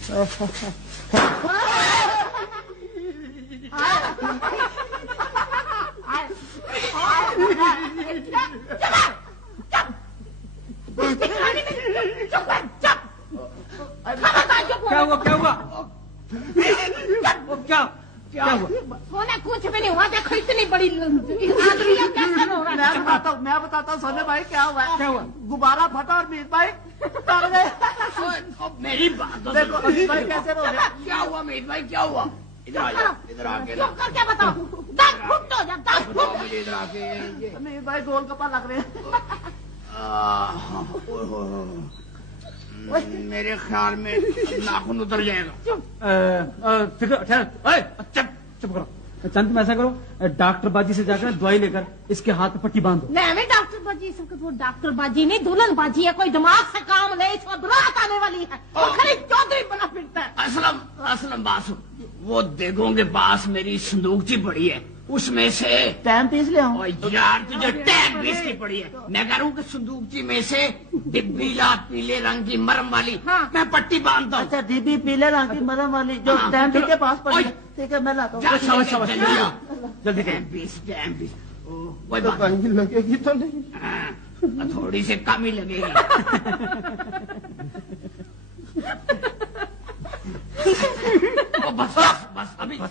क्या हुआ क्या हुआ? क्या क्या हुआ? सोने कुछ भी नहीं हुआ, देखो इतनी बड़ी कैसे हो रहा है? मैं बताता हूँ सोने भाई क्या हुआ। क्या हुआ? गुब्बारा फटा और मीत भाई डर गए। मेरी बात तो देखो अमीर भाई कैसे रो रहे। क्या हुआ मीत भाई, क्या हुआ? इधर आ जा, इधर आके क्यों करके बताओ, 10 फुट हो जा, 10 फुट। मुझे इधर आके। अमीर भाई गोल गप्पा लग रहे हैं। मेरे ख्याल में नाखून उतर जाएगा। चुप करो। चंद तुम ऐसा करो, डॉक्टर बाजी से जाकर दवाई लेकर इसके हाथ में पट्टी बांधो। नहीं डॉक्टर बाजी, वो डॉक्टर बाजी नहीं, दुल्हन बाजी है। कोई दिमाग से काम ले, इस वक्त रात आने वाली है और खाली चौधरी बना फिरता है। असलम बात सुन, वो देखों के पास मेरी संदूकची पड़ी है, उसमें से टाइम पीस ले आऊं। यार तुझे टैग पीस की पड़ी है। मैं कह रहा हूँ कि संदूकची में से डिब्बीला पीले रंग की मरम वाली मैं पट्टी बांधता हूँ। अच्छा डिब्बी पीले रंग की मरम वाली जो टाइम पीस के पास पड़ी है। ठीक है मैं लाता हूँ। जल्दी टैग पीस। कोई तो बात कहीं लगेगी तो नहीं। नहीं, थोड़ी सी कम ही लगेगी। बस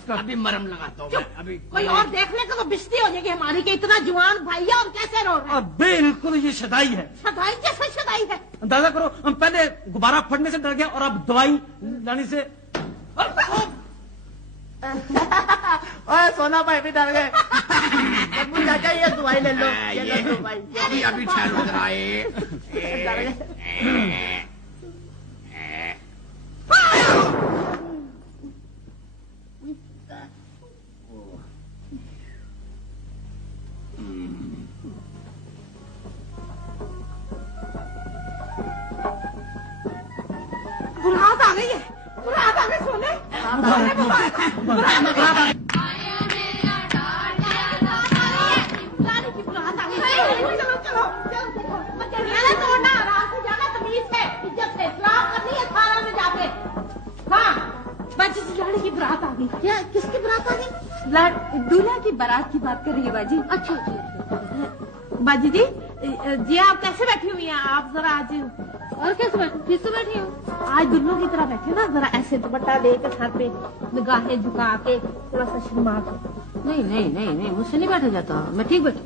अभी मरम लगाता हूँ। अभी कोई और देखने का तो बिस्ती हो जाएगी हमारी कि इतना जवान भाई है और कैसे रो रहा है। बिल्कुल ये शदाई है। सदाई जैसे सदाई है। अंदाजा करो, हम पहले गुब्बारा फटने से डर गया और अब दवाई लाने से। ओए सोना भाई भी डर गए। चाचा ये दवाई ले लो। ये लो भाई। अभी ठहरो जरा। बुरात आ गई है, बुरात आ गई सोने। चलो तोड़ना, आराम से जाना, तमीज से, इज्जत से, सलाम करनी है थाना में जाके। हाँ बाजी जी, लाड़ी की बारात आ गई। क्या किसकी बारात आ गई? दूल्हा की बारात की बात कर रही है बाजी। अच्छा बाजी जी आप कैसे बैठी हुई हैं? आप जरा आज और कैसे बैठी, किससे बैठी हूँ? आज दुल्हनों की तरह बैठे ना, जरा ऐसे दुपट्टा लेकर सर पे निगाहें झुका के थोड़ा सा शर्मा के। नहीं मुझसे नहीं बैठा जाता, मैं ठीक बैठी।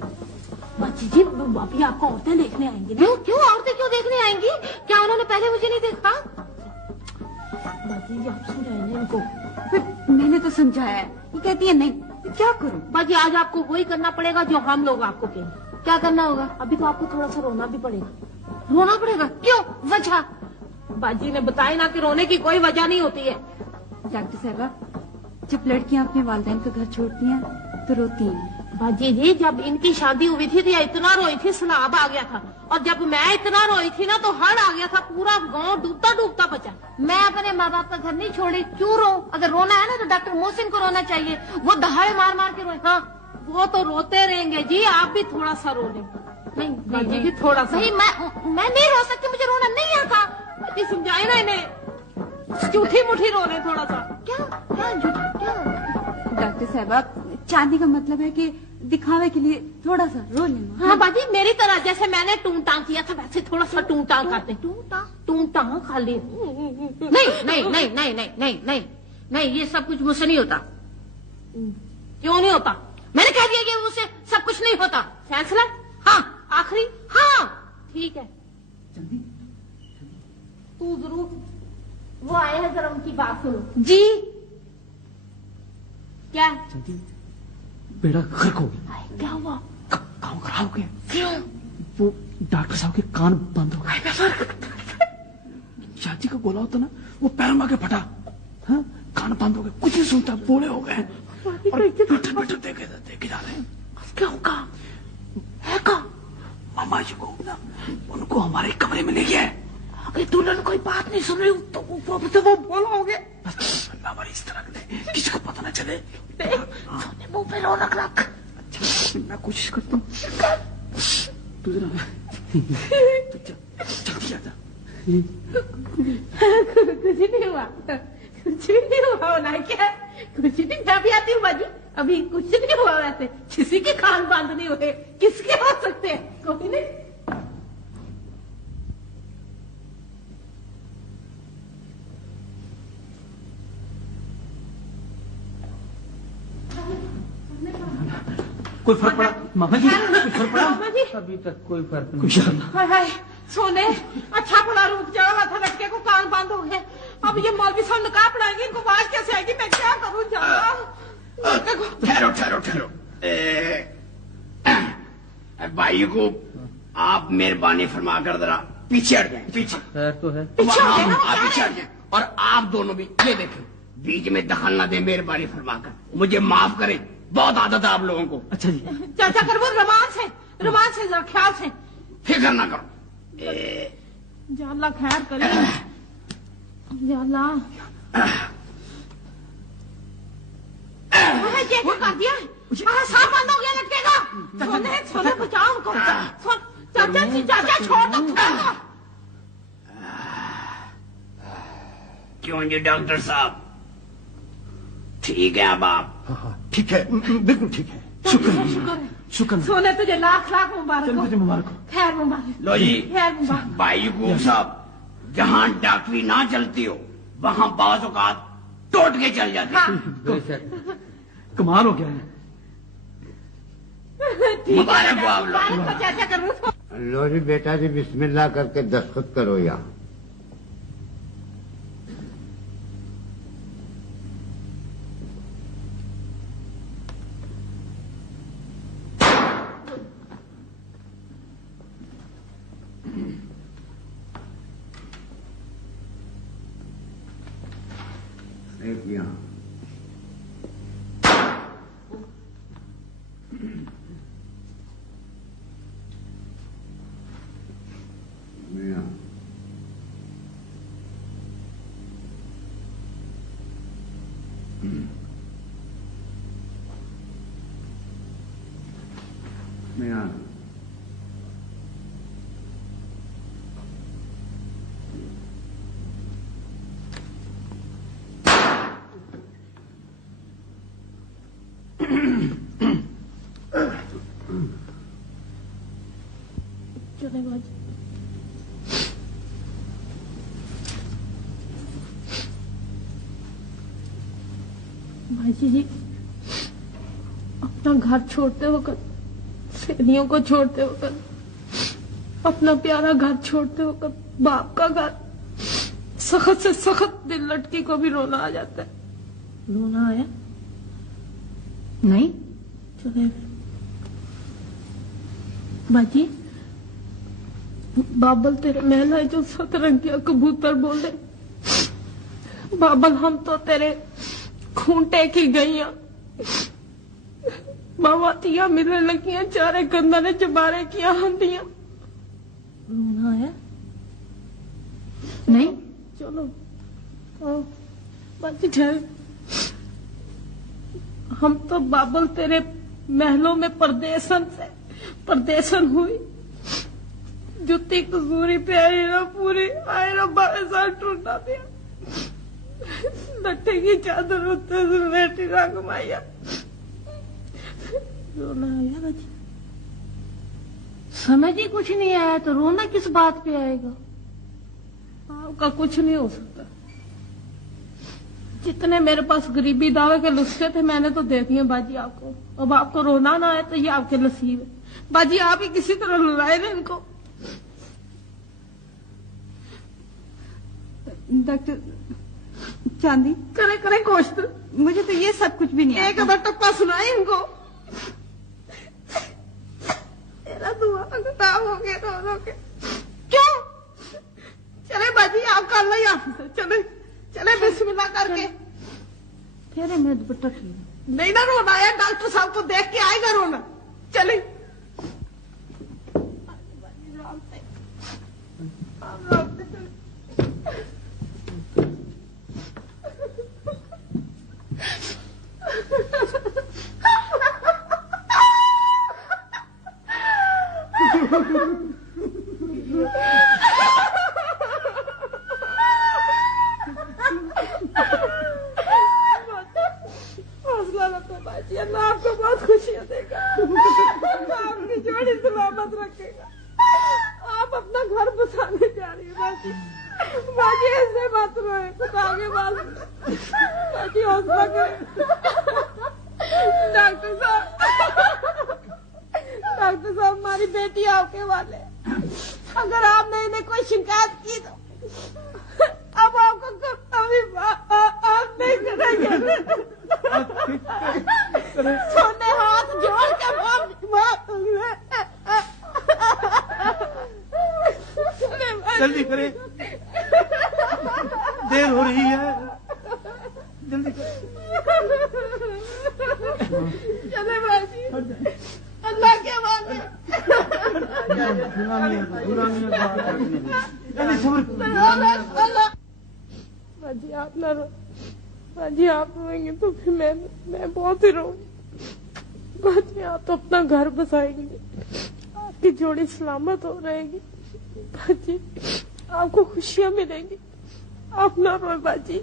बाजी जी अभी आपको औरतें देखने आएंगी ना। क्यों औरतें क्यों देखने आएंगी? क्या उन्होंने पहले मुझे नहीं देखा? बाजी जी आप समझाएंगे इनको। फिर मैंने तो समझाया है, ये कहती है नहीं, क्या करूं? बाजी आज आपको वही करना पड़ेगा जो हम लोग आपको कहें। क्या करना होगा? अभी तो आपको थोड़ा सा रोना भी पड़ेगा। रोना पड़ेगा? क्यों? वजह बाजी ने बताई ना कि रोने की कोई वजह नहीं होती है। डॉक्टर साहबा, जब लड़कियां अपने वालिदैन का घर छोड़ती हैं तो रोती हैं। बाजी जी जब इनकी शादी हुई थी तो इतना रोई थी, सैलाब आ गया था। और जब मैं इतना रोई थी ना तो हड़ आ गया था, पूरा गांव डूबता डूबता बचा। मैं अपने माँ बाप का घर नहीं छोड़ी, क्यों रो? अगर रोना है ना तो डॉक्टर मोहसिन को रोना चाहिए, वो दहाड़े मार मार के रोए। हाँ वो तो रोते रहेंगे जी, आप भी थोड़ा सा रो लें। नहीं बाजी जी थोड़ा सा। नहीं मैं नहीं रो सकती, मुझे रोना नहीं आता। बाजी समझाए ना इन्हें, झूठी मुठी रो रहे थोड़ा सा। क्या क्या डॉक्टर साहबा, चांदी का मतलब है कि दिखावे के लिए थोड़ा सा रो लेना। हाँ बाजी मेरी तरह, जैसे मैंने टूं टांग किया था वैसे थोड़ा सा टूं टांग करते। टूं टांग खाली। नहीं ये सब कुछ मुझसे नहीं होता। क्यों नहीं होता? मैंने कह दिया कि मुझसे सब कुछ नहीं होता। फैसला हाँ, आखिरी हाँ ठीक है। तू जरूर, वो आए हैं जरा उनकी बात सुनो। जी क्या? बेड़ा गर्क हो गया। क्या हुआ? काम खराब हो गया। क्यों? वो डॉक्टर साहब के कान बंद हो गए। चाची का गोला होता ना, वो पैर में आके फटा। हाँ? कान बंद हो गए, कुछ नहीं सुनता, बोले हो गए और बैठे देखे जा रहे हैं। क्या होगा? है का? मामा जी को ना, उनको हमारे कमरे में ले गया है। अगर दुल्हन कोई बात नहीं सुन रही तो वो बोला हो गया। हमारी इस तरह के किसी को पता ना चले। सोने मुंह पे रौनक रख। अच्छा मैं कोशिश करता हूँ। तू जरा जल्दी आ जा। कुछ नहीं हुआ, कुछ भी नहीं हुआ होना क्या, कुछ नहीं। मैं भी आती हूँ बाजी, अभी कुछ नहीं हुआ। वैसे किसी के कान बंद नहीं हुए, किसके हो सकते हैं, कोई नहीं। कोई फर्क पड़ा मामा जी? कोई फर्क पड़ा? मामा जी अभी तक कोई फर्क नहीं। कुछ हाय हाय सोने, अच्छा पड़ा रुक जाओ, माथा लटके को कान बंद हो गए। अब ये मौलवी साहब निकाह पढ़ाएंगे, इनको आवाज कैसे आएगी, मैं क्या करूं? ठहरो ठहरो ठहरो। भाई को आप मेहरबानी फरमा कर जरा पीछे हट जाए, पीछे। खैर तो है। पीछे हो गए ना, आप पीछे हट जाए, और आप दोनों भी ये देखें, बीच में दखल ना दे, मेहरबानी फरमा कर। मुझे माफ करें, बहुत आदत है आप लोगों को। अच्छा जी। चाचा कर वो रोमांस है, रोमांस है, जरा ख्याल से। फिक्र ना करो। या अल्लाह खैर करे, या अल्लाह। ये क्या कर दिया? सांप बंद हो गया, लटकेगा। सोने सोने बचाओ उनको। चाचा जी, चाचा छोड़ दो, छोड़ दो। क्यों जी डॉक्टर साहब, ठीक है अब आप? हाँ ठीक है, बिल्कुल ठीक है। शुक्र है, शुक्र है। शुक्र है। सोने तुझे लाख लाख मुबारक चल हो। तुझे मुबारक हो। खैर मुबारक, लो जी खैर मुबारक। भाई को साहब, जहाँ डॉक्टरी ना चलती हो वहाँ बाज़ औक़ात टूट के चल जाती है। कमाल हो गया है। मुबारक हो आप लोग। चाचा कर लो। लो जी बेटा जी, बिस्मिल्लाह करके दस्तखत करो यहाँ। एक यहाँ। यहाँ। यहाँ। चले बाजी। भाजी जी, अपना घर छोड़ते होकर, सहेलियों को छोड़ते होकर, अपना प्यारा घर छोड़ते होकर, बाप का घर, सख्त से सख्त दिल लटकी को भी रोना आ जाता है। रोना आया? नहीं चले बाजी। बाबल तेरे महल है जो सतरंगिया कबूतर बोले। बाबल हम तो तेरे खूंटे की गईया, बावातिया मिलने लगियां, चारे कंधा ने चबारे किया हंडियां। रोना है? नहीं चलो बाजी ठहर। हम तो बाबल तेरे महलों में परदेसन हुई, जुत्ती कसूरी प्यारी ना पूरी, आए रब्बा साल टूटा दिया, लट्ठे की चादर उत्ते से लेटी रंग माया। रोना आया बाजी? समझ ही कुछ नहीं आया तो रोना किस बात पे आएगा? आपका कुछ नहीं हो सकता। जितने मेरे पास गरीबी दावे के नुस्खे थे मैंने तो दे दिए बाजी आपको। अब आपको रोना ना आए तो ये आपके नसीब है। बाजी आप ही किसी तरह रुलाए ना इनको। डॉक्टर चांदी, करे करे कोशिश। मुझे तो ये सब कुछ भी नहीं एक आता। अदर टप्पा सुनाए इनको। तेरा दुआ खराब हो गया रो रो के। क्यों? चले बाजी आप कर लो यहाँ से, चले चले बिस्मिल्लाह करके। तेरे में दुपट्टा नहीं ना रोना है, डॉक्टर साहब को देख के आएगा रोना। चले औरत रखेगा। आप अपना घर बसाने जा रही है बाजी। बाजी ऐसे मत रोए, खुदा के पास बाजी हौसला करें। डॉक्टर साहब हमारी बेटी आपके वाले, अगर आपने इन्हें कोई शिकायत की तो अब आपको कभी आप नहीं करेंगे। सोने हाथ जोड़ के जल्दी करें, देर हो रही है, जल्दी करें। चले बाजी, अल्लाह के वाले। बाजी आप ना रो, बाजी आप रोएंगे तो फिर मैं बहुत ही रोऊंगी। बाजी आप तो अपना घर बसाएंगे, आपकी जोड़ी सलामत हो रहेगी। बाजी आपको खुशियां मिलेंगी, आप ना रोए बाजी,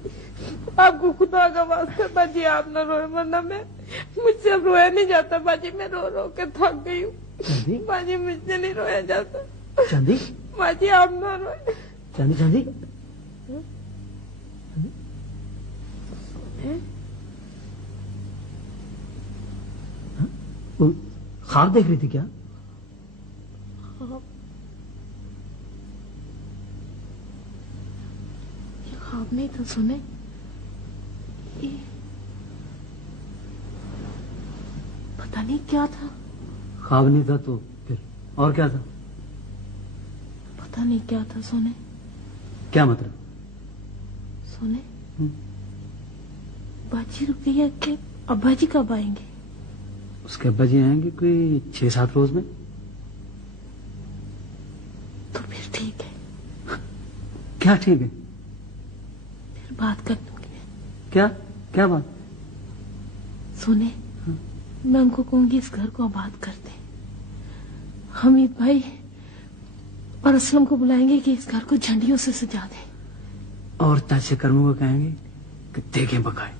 आपको खुदा का वास्ता बाजी आप ना रोए, वरना मुझसे अब रोया नहीं जाता बाजी, मैं रो रो के थक गई हूँ बाजी, मुझसे नहीं रोया जाता। चांदी बाजी आप ना रोए। चांदी चांदी ख्वाब देख रही थी क्या? ख्वाब नहीं था सुने, पता नहीं क्या था। ख्वाब नहीं था तो फिर और क्या था? पता नहीं क्या था सोने। क्या मतलब? सोने बाजी रुक गई है कि अब्बा जी कब आएंगे? उसके अब्बा जी आएंगे कोई 6-7 रोज में। तो फिर ठीक है। क्या ठीक है? फिर बात कर लूंगी। क्या क्या बात? सुने, मैं उनको कहूंगी इस घर को आबाद कर दे। हमीद भाई और असलम को बुलाएंगे कि इस घर को झंडियों से सजा दे। और ताजे कर्मों को कहेंगे कि देखें पकाए।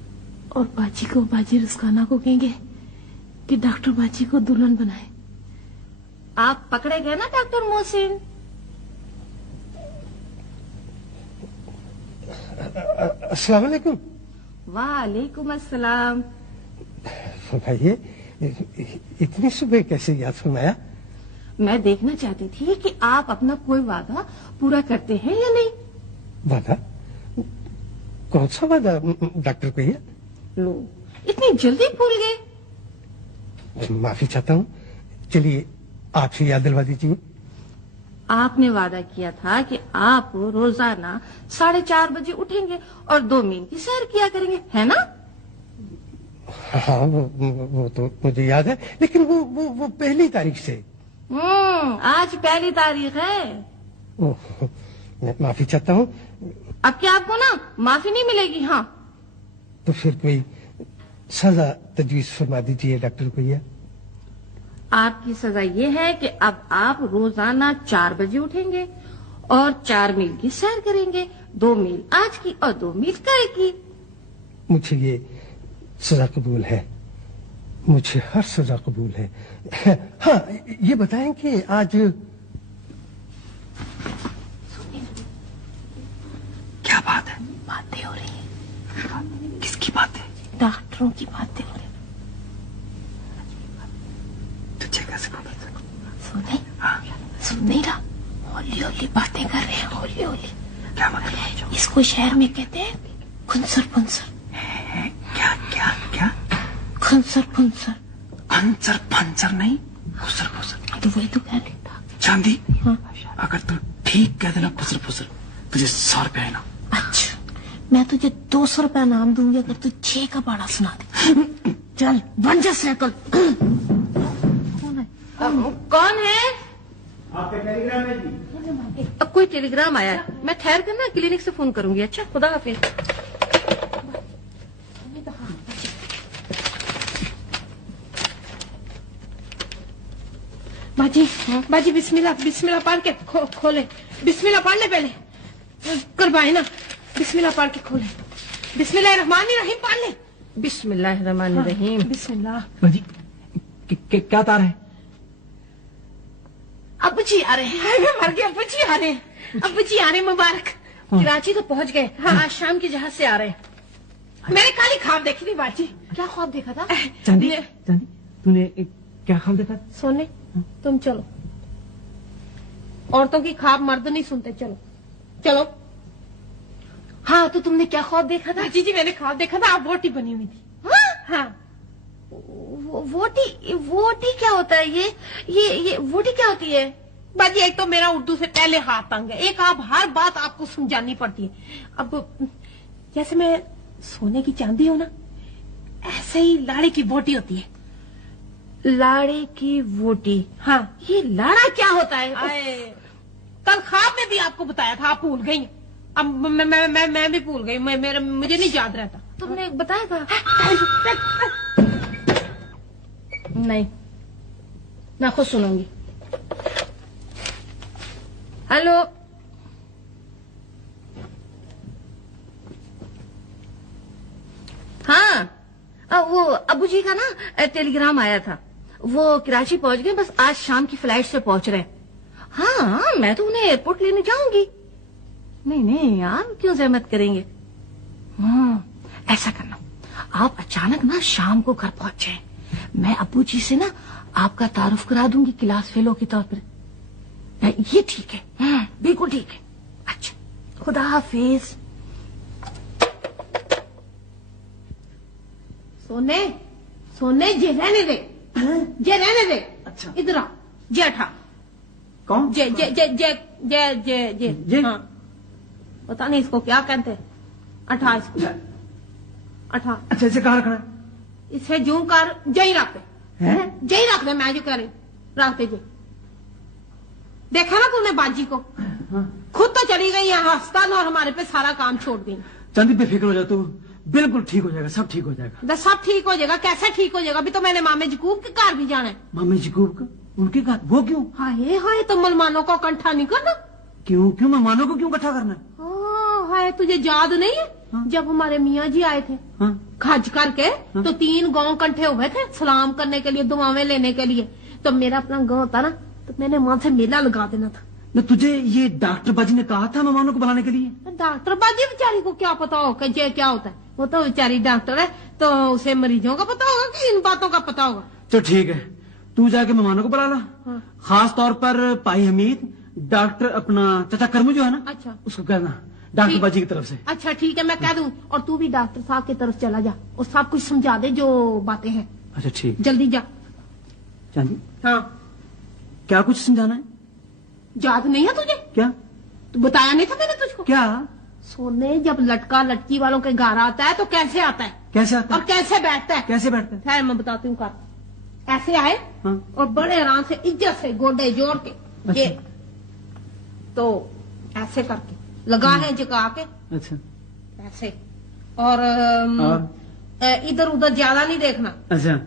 और बाजी को, बाजी रुस्काना को कहेंगे कि डॉक्टर बाजी को दुल्हन बनाए। आप पकड़े गए ना डॉक्टर मोहसिन? अस्सलाम वालेकुम। वालेकुम अस्सलाम। फरमाइए, इतनी सुबह कैसे याद फरमाया? मैं देखना चाहती थी कि आप अपना कोई वादा पूरा करते हैं या नहीं। वादा? कौन सा वादा डॉक्टर को? लो, इतनी जल्दी भूल गए। माफी चाहता हूँ, चलिए आपसे याद दिलवा दीजिए। आपने वादा किया था कि आप रोजाना 4:30 बजे उठेंगे और 2 मील की सैर किया करेंगे, है ना? हाँ, वो तो मुझे याद है, लेकिन वो 1 तारीख से। आज 1 तारीख है। ओह, माफी चाहता हूँ। अब क्या आपको ना माफी नहीं मिलेगी। हाँ, तो फिर कोई सजा तजवीज फरमा दीजिए डॉक्टर भैया। आपकी सजा ये है कि अब आप रोजाना 4 बजे उठेंगे और 4 मील की सैर करेंगे। 2 मील आज की और 2 मील कल की। मुझे ये सजा कबूल है, मुझे हर सजा कबूल है। हाँ, ये बताएं कि आज क्या बात है? बातें हो रही हैं। किसकी बातें? डॉक्टरों की बातें हो रही हैं। तुझे कैसे पता? सुने? सुन नहीं रहा? होली होली बातें कर रहे हैं, होली होली। क्या मतलब? इसको शहर में कहते हैं खुंसर फुंसर। क्या क्या क्या? खुंसर फुंसर। अंसर पंसर नहीं, फुसर फुसर। तो वही तो कह रही। चांदी, हाँ। अगर तू ठीक कह देना फुसर फुसर, तुझे 100 रुपया है ना। अच्छा, मैं तुझे 200 रुपया नाम दूंगी अगर तू 6 का पाड़ा सुना दे। चल बन जा साइकिल। कौन है? आपका टेलीग्राम है जी। अब कोई टेलीग्राम आया है, मैं ठहर कर ना क्लिनिक से फोन करूंगी। अच्छा, खुदा हाफिज। बाजी, बाजी बिस्मिल्लाह बिस्मिल्लाह पढ़ के खोले। बिस्मिल्लाह पढ़ ले पहले, करवाए ना। बिस्मिल्लाह पढ़ के खोले। बिस्मिल्लाह रहमान रहीम पढ़ ले। बिस्मिल्लाह रहमान रहीम। बिस्मिल्लाह। बाजी क्या तार है? अब्बू जी आ रहे हैं। मैं मर गया, अब्बू जी आ रहे हैं, अब्बू जी आ रहे हैं, मुबारक। कराची तो पहुंच गए। हाँ, आज शाम के जहाज से आ रहे हैं। मैंने काली ख्वाब देखी थी बाजी। क्या ख्वाब देखा था? चांदी, चांदी तूने क्या ख्वाब देखा? सोने तुम चलो, औरतों की ख्वाब मर्द नहीं सुनते, चलो चलो। हाँ, तो तुमने क्या ख्वाब देखा था? जी मैंने ख्वाब देखा था आप वोटी बनी हुई थी। हाँ, वोटी क्या होता है? ये वोटी क्या होती है? बाजी एक तो मेरा उर्दू से पहले हाथ तंग है, एक आप हर बात आपको समझानी पड़ती है। अब जैसे मैं सोने की चांदी हूं ना, ऐसे ही लाड़े की वोटी होती है। लाड़े की वोटी? हाँ। ये लाड़ा क्या होता है? कल ख्वाब में भी आपको बताया था, आप भूल गई। अब मैं भी भूल गई, मुझे नहीं याद रहता। तुमने बताया था? नहीं, मैं खुद सुनूंगी। हेलो, हाँ, वो अब्बू जी का ना टेलीग्राम आया था, वो कराची पहुंच गए, बस आज शाम की फ्लाइट से पहुंच रहे हैं। हाँ, मैं तो उन्हें एयरपोर्ट लेने जाऊंगी। नहीं यार, क्यों जहमत करेंगे? ऐसा करना, आप अचानक ना शाम को घर पहुंचे, मैं अब्बू जी से ना आपका तारुफ करा दूंगी क्लास फेलो के तौर पर। ये ठीक है? बिल्कुल ठीक है। अच्छा, खुदा हाफिज। सोने जे रहने दे, जे रहने दे। अच्छा, इधर आ, जेठा। कौन? जे जे जे जे जे जे जे हाँ, पता नहीं इसको क्या कहते हैं। अठा इसको, अठा। अच्छा, इसे कहाँ रखना है? इसे जूं कर, जही रख दे, जही रख दे। मैं जो कह रही रख दे। जे देखा ना तूने बाजी को? खुद तो चली गई है अस्पताल और हमारे पे सारा काम छोड़ दी। चांदी बेफिक्र हो जा तू, बिल्कुल ठीक हो जाएगा, सब ठीक हो जाएगा। सब ठीक हो जाएगा? कैसे ठीक हो जाएगा? अभी तो मैंने मामे जकूब के घर भी जाना है। मामे जकूब का? उनके घर? वो क्यों? हाय, तो मुसलमानों को इकट्ठा नहीं करना? क्यों मेहमानों को क्यों इकट्ठा करना है? हाय, तुझे याद नहीं है? जब हमारे मियाँ जी आए थे खज करके, तो 3 गांव इकट्ठे हुए थे सलाम करने के लिए, दुआएं लेने के लिए। तो मेरा अपना गांव था ना, तो मैंने वहां से मेला लगा देना था। न तुझे ये डॉक्टर बाजी ने कहा था मेहमानों को बुलाने के लिए? डॉक्टर बाजी बेचारी को क्या पता हो कि ये क्या होता है? वो तो बेचारी डॉक्टर है, तो उसे मरीजों का पता होगा कि इन बातों का पता होगा। तो ठीक है, तू जाके मेहमानों को बुला ला। खास तौर पर पाई हमीद, डॉक्टर अपना चाचा करमू जो है ना, अच्छा, उसको कहना डॉक्टर बाजी की तरफ से। अच्छा ठीक है, मैं कह दूं। और तू भी डॉक्टर साहब की तरफ चला जा और सब कुछ समझा दे जो बातें हैं। अच्छा ठीक, जल्दी जा। चांदी, हाँ, क्या कुछ समझाना है? याद नहीं है तुझे? क्या? तू बताया नहीं था मैंने तुझको? क्या? सोने, जब लटका लटकी वालों के घर आता है तो कैसे आता है? कैसे आता है? और कैसे बैठता है? कैसे बैठता है? खैर मैं बताती हूँ। कर ऐसे आए और बड़े आराम से इज्जत से गोडे जोड़ के, ये तो ऐसे करके लगा है जगा के, अच्छा ऐसे, और इधर उधर ज्यादा नहीं देखना। अच्छा,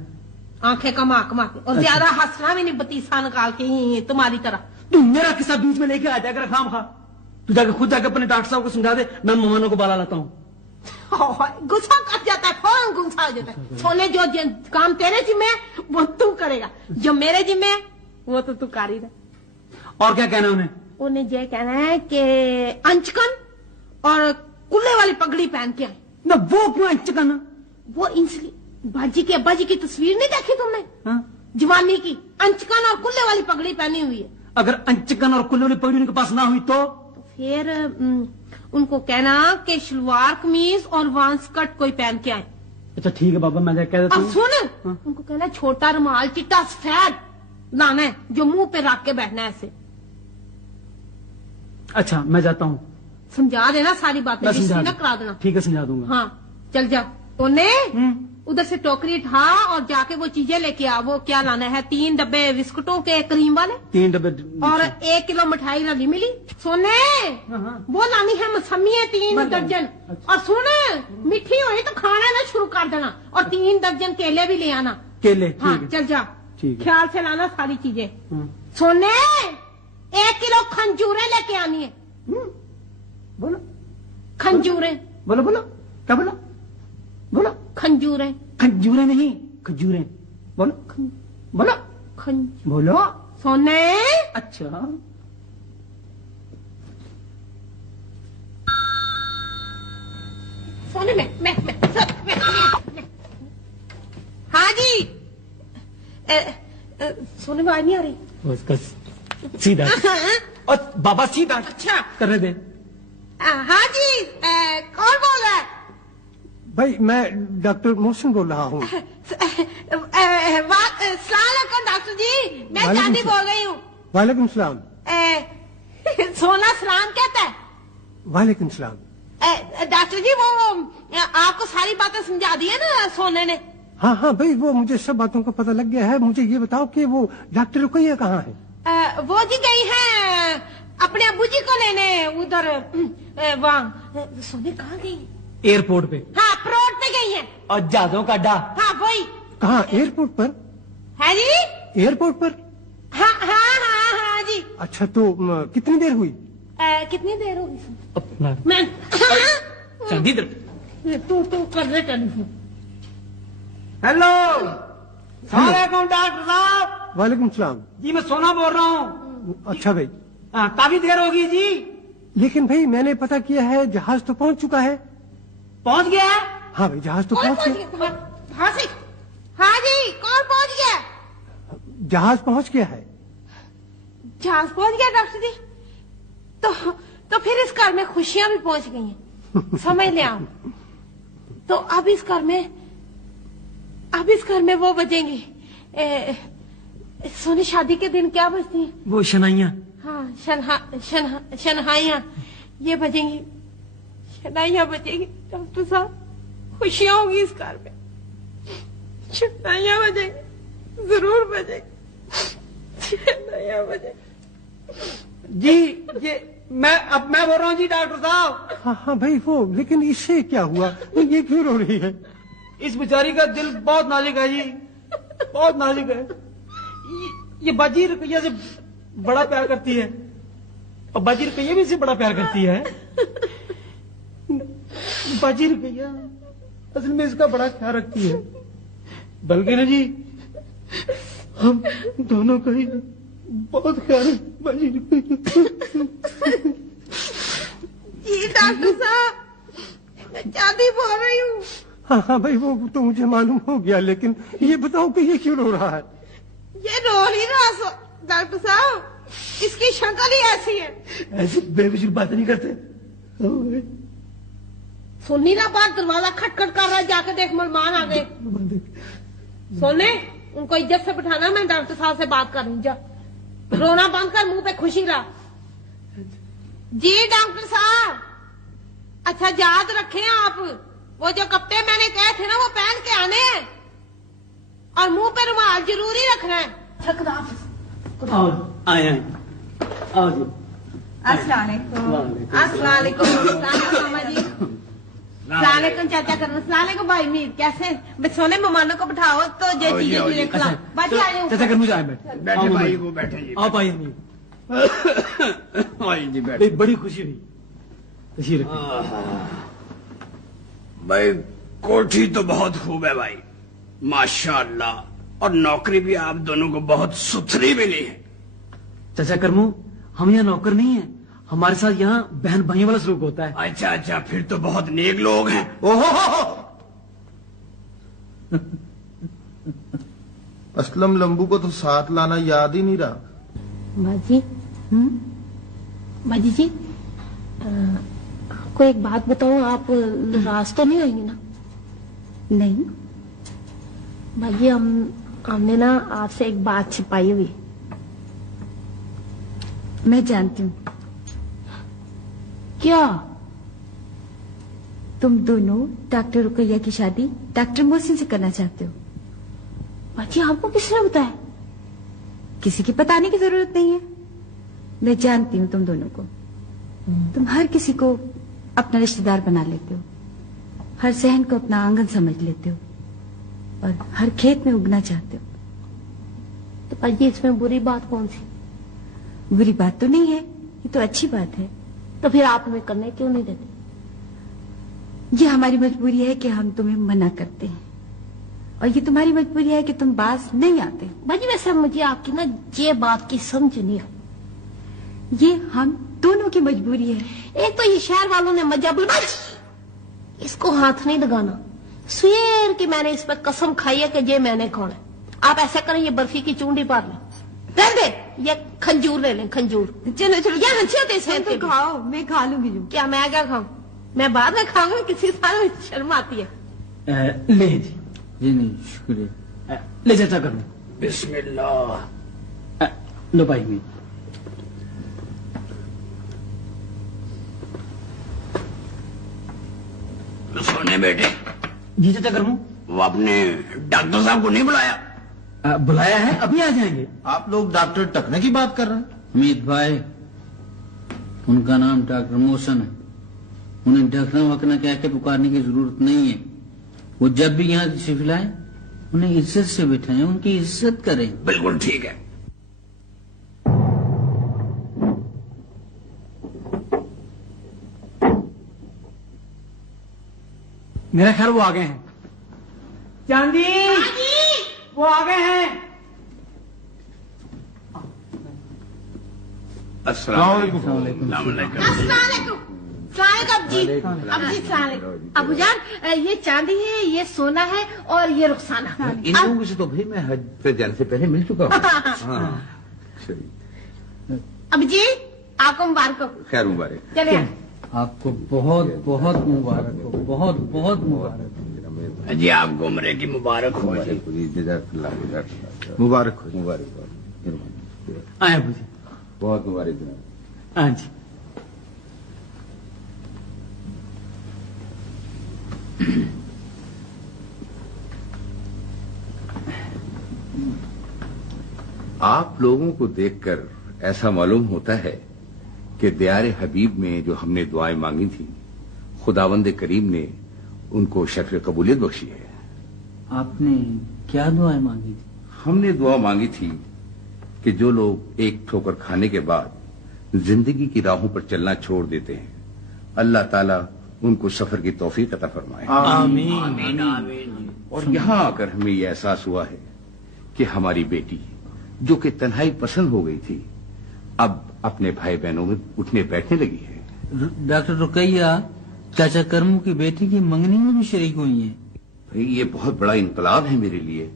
आंखें कमा कमा के, और ज्यादा हंसना भी नहीं, बतीसा निकाल के ही तुम्हारी तरह। तू मेरा किस्सा बीच में लेके आ जाएगा खाम खा। तू जाके खुद जाके अपने डॉक्टर साहब को समझा दे, मैं मेहमानों को बुला लाता हूँ। गुस्सा कर जाता है, फौरन गुस्सा हो जाता है। सोने, जो काम तेरे जिम्मे है वो तू करेगा, जो मेरे जिम्मे है वो तो तू कर ही रहा। और क्या कहना है उन्हें? उन्हें ये कहना है कि अंचकन और कुल्ले वाली पगड़ी पहन के आए ना। वो क्यों अंचकन? वो इसलिए, बाजी के अब्बा जी की तस्वीर नहीं देखी तुमने? जवानी की, अंचकन और कुल्ले वाली पगड़ी पहनी हुई है। अगर अंचकन और कुल्ले वाली पगड़ी उनके पास ना हुई तो फिर उनको कहना कि शलवार कमीज और वांस कट कोई पहन के आए। अच्छा ठीक है बाबा, मैं कह देता हूँ। और सुन, उनको कहना छोटा रुमाल चिट्टा सफेद लाना है, जो मुंह पे रख के बैठना है ऐसे। अच्छा, मैं जाता हूँ। समझा देना सारी बातें, ना करा देना। ठीक है, समझा दूंगा। हाँ चल जा। तूने उधर से टोकरी उठा और जाके वो चीजें लेके आ। वो क्या लाना है? 3 डब्बे बिस्कुटों के क्रीम वाले, 3 डब्बे, और 1 किलो मिठाई रली मिली। सोने, वो लानी है मौसमी 3 दर्जन। और सुन, मीठी हुई तो खाना ना शुरू कर देना, और 3 दर्जन केले भी ले आना। केले? हाँ चल जा, ख्याल से लाना सारी चीजें। सोने, 1 किलो खंजूरें लेके आनी है। बोलो खंजूरें। बोलो बोलो, क्या बोलो? बोलो खंजूरें। खंजूरें नहीं, खजूरें। बोलो बोलो, खंज बोलो। सोने, अच्छा सोने में हाँ जी सोने में आवाज नहीं आ रही उसका सीधा और बाबा सीधा अच्छा करने दे। हाँ जी कौन बोल रहा है? भाई मैं डॉक्टर मोहसिन बोल रहा हूँ। सलाम डॉक्टर जी, मैं वालेकुम चांदी सलाम। बोल रही हूँ। वालेकुम सलाम। सोना सलाम कहता है। वालेकुम सलाम। डॉक्टर जी वो आपको सारी बातें समझा दी है ना सोने ने? हाँ हाँ भाई वो मुझे सब बातों का पता लग गया है। मुझे ये बताओ कि वो डॉक्टर रुकैया कहाँ है? वो जी गई है अपने अब्बू जी को लेने उधर वहाँ। सोने कहाँ गई? एयरपोर्ट पे। हाँ प्रोट पे गई है। और जहाजों का अड्डा। हाँ वही। कहाँ एयरपोर्ट पर? है जी? एयरपोर्ट पर? हाँ हाँ हाँ हाँ जी। अच्छा तो कितनी देर हुई? कितनी देर होगी? अपना मैं चांदी इधर। तू कर रहे टेलीफोन। हेलो सलाम डॉक्टर साहब। वालेकुम सलाम। जी मैं सोना बोल रहा हूँ। अच्छा भाई काफी देर होगी जी। लेकिन भाई मैंने पता किया है जहाज तो पहुंच चुका है। पहुंच गया है? हाँ भाई जहाज तो कौन पहुंच पहुंच गया। गया? हाँ जी हाँ जी कौन पहुंच गया? जहाज पहुंच गया है। जहाज पहुंच गया डॉक्टर जी। तो फिर इस घर में खुशियां भी पहुंच गई हैं। समझ ले आप। तो अब इस घर में वो बजेंगी सोनी शादी के दिन क्या बजती है? वो शनाइयाँ। हाँ शनहाइयाँ ये बजेंगी। शनाइयाँ बजेंगी डॉक्टर साहब। खुशियां होंगी इस घर में। शनाइयाँ बजेंगी जरूर बजेंगी। शनाइयाँ बजेंगी। जी ये मैं बोल रहा हूँ जी डॉक्टर साहब। हाँ हाँ भाई वो लेकिन इससे क्या हुआ? ये क्यों रो रही है? इस बेचारी का दिल बहुत नाजुक है जी, बहुत नाजुक है। ये बाजी रुपया से बड़ा प्यार करती है और बाजी रुपया भी से बड़ा प्यार करती है। बाजी रुपया असल में इसका बड़ा ख्याल रखती है। बल्कि ना जी हम दोनों का ही बहुत ख्याल है बाजी रुपया। जी डॉक्टर साहब मैं चांदी बोल रही हूँ। हाँ हाँ भाई वो तो मुझे मालूम हो गया लेकिन ये बताओ कि ये क्यों रो रहा है? ये रो नहीं रहा डॉक्टर साहब, इसकी शक्ल ही ऐसी है। ऐसी बेवजूद बात नहीं करते। सुननी ना बात, दरवाजा खटखट कर रहा है, जाके देख मेहमान आ गए। सोने उनको इज्जत से बिठाना, मैं डॉक्टर साहब से बात कर रही। जा रोना बंद कर, मुंह पे खुशी रहा। जी डॉक्टर साहब अच्छा याद रखें आप, वो जो कपड़े मैंने कहे थे ना वो पहन के आने हैं और मुंह पे रुमाल जरूरी रखना है। आओ आए आओ जी। अस्सलाम वालेकुम मामा जी। सलाम चाचा करना। सलाम भाई मीर, कैसे? सोने मेहमानों को बिठाओ तो जे चीजें खिलाओ। बाजी आ जाओ। चाचा कर मुझे आए बैठे। बैठे भाई वो बैठे जी। आप आइए नहीं। जी बैठे। बड़ी खुशी हुई। तशरीफ रखिए। भाई कोठी तो बहुत खूब है भाई, माशाअल्लाह, और नौकरी भी आप दोनों को बहुत सुथरी मिली है। चाचा करमू हम यहाँ नौकर नहीं है, हमारे साथ यहाँ बहन भाइयों वाला सलूक होता है। अच्छा अच्छा, फिर तो बहुत नेक लोग हैं। ओहो असलम लंबू को तो साथ लाना याद ही नहीं रहा। बाजी बाजी जी आपको एक बात बताऊं, आप नाराज तो नहीं होंगे ना? नहीं। बाजी हमने ना आपसे एक बात छिपाई हुई। मैं जानती हूँ। क्या? तुम दोनों डॉक्टर रुकैया की शादी डॉक्टर मोहसिन से करना चाहते हो। बाजी आपको किसने बताया? किसी की बताने की जरूरत नहीं है, मैं जानती हूँ तुम दोनों को। तुम हर किसी को अपना रिश्तेदार बना लेते हो, हर सहन को अपना आंगन समझ लेते हो और हर खेत में उगना चाहते हो। तो बाजी इसमें बुरी बात कौन सी? बुरी बात तो नहीं है, ये तो अच्छी बात है। तो फिर आप हमें करने क्यों नहीं देते? ये हमारी मजबूरी है कि हम तुम्हें मना करते हैं, और ये तुम्हारी मजबूरी है कि तुम बाज नहीं आते। बाजी वैसे मुझे आपकी ना ये बात की समझ नहीं है। ये हम दोनों की मजबूरी है। एक तो ये शहर वालों ने मजाबुल इसको हाथ नहीं लगाना। स्वेर की मैंने इस पर कसम खाई है कि ये मैंने खाना है। आप ऐसा करें, ये बर्फी की चूंडी पार लें, रहने दे, ये खंजूर ले लें, खंजूर। चलो चलो, ये अच्छे होते हैं तो खाओ, मैं खा लूंगी जो। क्या मैं क्या खाऊं? मैं बाद में खाऊंगी, किसी साल में शर्म आती है। ले जी। जी नहीं, शुक्रिया। ले चाचा कर लो। बिस्मिल्लाह। लो भाई में। सोने बेटे, जी चाचा कर लूं। वो आपने डॉक्टर साहब को नहीं बुलाया? बुलाया है, अभी आ जाएंगे। आप लोग डॉक्टर टकने की बात कर रहे हैं? मीत भाई, उनका नाम डॉक्टर मोहसन है। उन्हें ढकना वकना कह के पुकारने की जरूरत नहीं है। वो जब भी यहाँ तशरीफ लाए, उन्हें इज्जत से बिठाएं, उनकी इज्जत करें। बिल्कुल ठीक है। मेरा ख्याल वो आ गए हैं। चांदी, वो आ गए हैं। अस्सलाम अब अबू जान, ये चांदी है, ये सोना है और ये रुखसाना। इन लोगों से तो भाई मैं हज पे जाने से पहले मिल चुका हूँ। अब जी आपको मुबारक हो। खैर मुबारक। चले आपको बहुत बहुत मुबारक हो, बहुत बहुत मुबारक हो जी। आप गुमरे की मुबारक हो जी। मुबारक हो, मुबारक हो। आए अबू जी, बहुत मुबारक जनाब। हाँ जी। आप लोगों को देखकर ऐसा मालूम होता है कि दियारे हबीब में जो हमने दुआएं मांगी थी, खुदावंद करीम ने उनको शर्फ कबूलियत बख्शी है। आपने क्या दुआएं मांगी थी? हमने दुआ मांगी थी कि जो लोग एक ठोकर खाने के बाद जिंदगी की राहों पर चलना छोड़ देते हैं, अल्लाह ताला उनको सफर की तौफीक अता फरमाए। आमीन। आमीन आमीन। और यहाँ आकर हमें यह एहसास हुआ है कि हमारी बेटी, जो कि तन्हाई पसंद हो गई थी, अब अपने भाई बहनों में उठने बैठने लगी है। डॉक्टर रुकैया चाचा करमू की बेटी की मंगनी में भी शरीक हुई है। भाई ये बहुत बड़ा इनकलाब है मेरे लिए,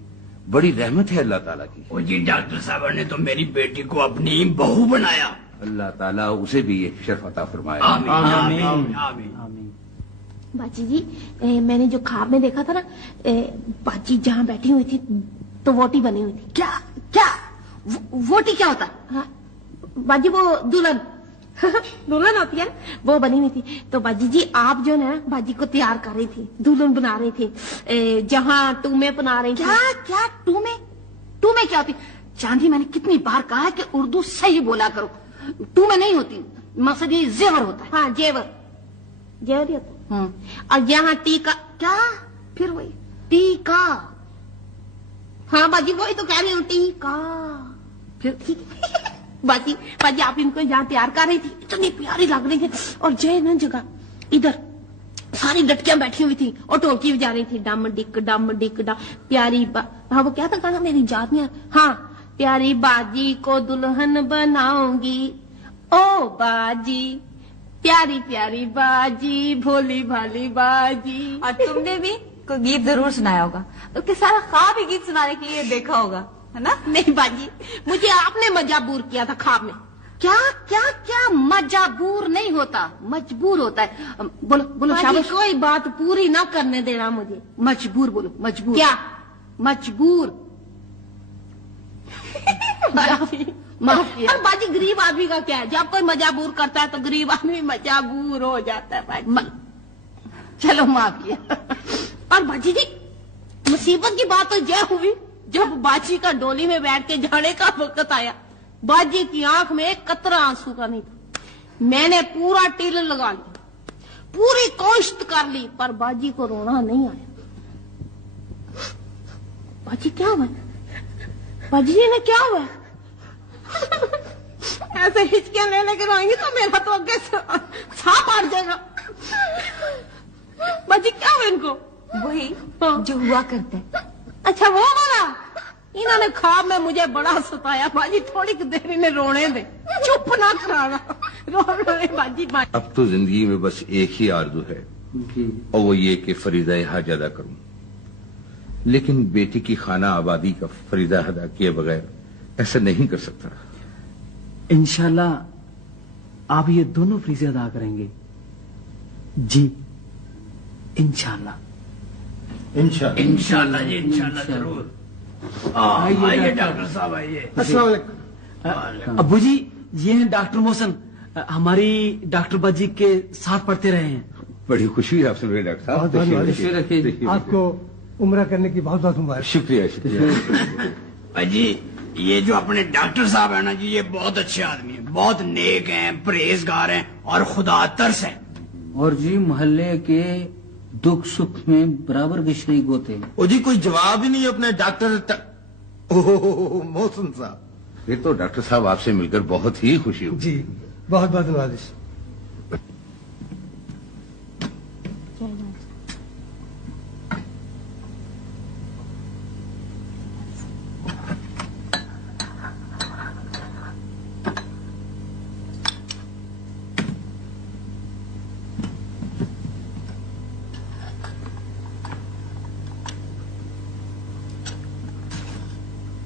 बड़ी रहमत है अल्लाह ताला की। ओ जी, डॉक्टर साहब ने तो मेरी बेटी को अपनी बहू बनाया। अल्लाह ताला उसे भी ये शर्फ अता फरमाए। आमीन आमीन आमीन। बाजी जी, मैंने जो ख्वाब में देखा था ना, बाजी जहाँ बैठी हुई थी तो वोटी बनी हुई थी। क्या क्या वोटी क्या होता? हाँ, बाजी वो दुल्हन दुल्हन होती है ना, वो बनी हुई थी। तो बाजी जी आप जो ना बाजी को तैयार कर रही थी, दुल्हन बना रही थी, जहाँ टूमे बना रही थी। क्या क्या टूमे? टूमे क्या होती? चांदी, मैंने कितनी बार कहा है कि उर्दू सही बोला करो। टूमे नहीं होती, मकसद ये जेवर होता है। हाँ, जेवर जेवर ही होता है। और यहाँ टीका। क्या? फिर वही टीका। हाँ बाजी, वही तो कह रही हूँ, टीका। फिर बाजी बाजी आप इनको यहाँ तैयार कर रही थी, इतनी प्यारी लग रही थी। और जय ना जगह इधर सारी लटकियां बैठी हुई थी और ढोलकी बजा रही थी, डम डिक डम। प्यारी हाँ वो क्या था गाना, मेरी याद नहीं। हाँ, प्यारी बाजी को दुल्हन बनाऊंगी, ओ बाजी प्यारी प्यारी बाजी, भोली भाली बाजी। और तुमने भी कोई गीत जरूर सुनाया होगा, उसके सारा ख्वाब ही गीत सुनाने के लिए देखा होगा, है ना? नहीं बाजी, मुझे आपने मजबूर किया था ख्वाब में। क्या क्या क्या? मजबूर नहीं होता, मजबूर होता है। बोलो बोलो शाबाश। कोई बात पूरी ना करने देना मुझे। मजबूर बोलो, मजबूर। क्या? मजबूर। माफ किया। और बाजी गरीब आदमी का क्या है, जब कोई मजबूर करता है तो गरीब आदमी मजबूर हो जाता है बाजी। चलो माफ किया। और बाजी जी मुसीबत की बात तो यह हुई, जब बाजी का डोली में बैठ के जाने का वक्त आया, बाजी की आंख में एक कतरा आंसू का नहीं था। मैंने पूरा टिल लगा लिया, पूरी कोशिश कर ली, पर बाजी को रोना नहीं आया। बाजी क्या हुआ? बाजी जी ने क्या हुआ? ऐसे हिचकियां ले लेकर रोएंगी तो मेरा तो आगे सांप आड़ जाएगा। बाजी क्या हुआ इनको? वही जो हुआ करता है। अच्छा वो वाला, इन्होंने ख्वाब में मुझे बड़ा सताया बाजी, थोड़ी देर इन्हें रोने दे, चुप ना कराना, रो बाजी बाजी। अब तो जिंदगी में बस एक ही आरज़ू है और वो ये कि फरीजा हज अदा करूं, लेकिन बेटी की खाना आबादी का फरीजा अदा किए बगैर ऐसा नहीं कर सकता। इंशाल्लाह आप ये दोनों फरीज़े अदा करेंगे जी, इंशाल्लाह। इंशाल्लाह जी, इंशाल्लाह जरूर। आइए डॉक्टर साहब आइए। अस्सलाम वालेकुम। अब्बू जी ये हैं डॉक्टर मोहसन, हमारी डॉक्टर बाजी के साथ पढ़ते रहे हैं। बड़ी खुशी है आपसे मिले डॉक्टर साहब। बहुत बहुत तशरीफ रखिए। आपको उम्रा करने की बहुत बहुत मुबारक। शुक्रिया शुक्रिया। जी ये जो अपने डॉक्टर साहब है ना जी, ये बहुत अच्छे आदमी हैं, बहुत नेक हैं, परहेजगार हैं और खुदा तरस हैं। और जी मोहल्ले के दुख सुख में बराबर के शरीक होते हैं। ओ जी कोई जवाब ही नहीं है अपने डॉक्टर ओह मोहसिन साहब। फिर तो डॉक्टर साहब आपसे मिलकर बहुत ही खुशी हुई। जी बहुत बहुत नवाजिश।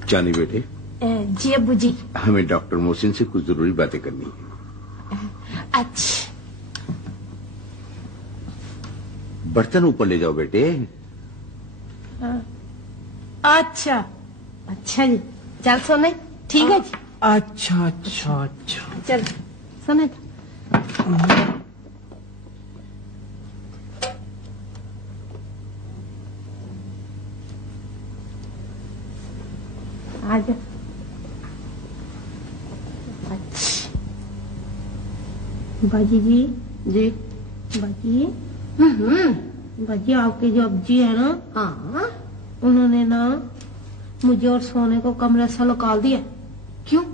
जानी बेटे, जी अब्बू जी। हमें डॉक्टर मोहसिन से कुछ जरूरी बातें करनी है। अच्छा बर्तन ऊपर ले जाओ बेटे। अच्छा अच्छा जी, चल सोने, ठीक है जी, अच्छा अच्छा अच्छा। चल सोने। आजा। अच्छा बाजी जी बाजी, बाजी आपके जो अब्जी है ना, हाँ उन्होंने ना मुझे और सोने को कमरे से निकाल दिया। क्यों?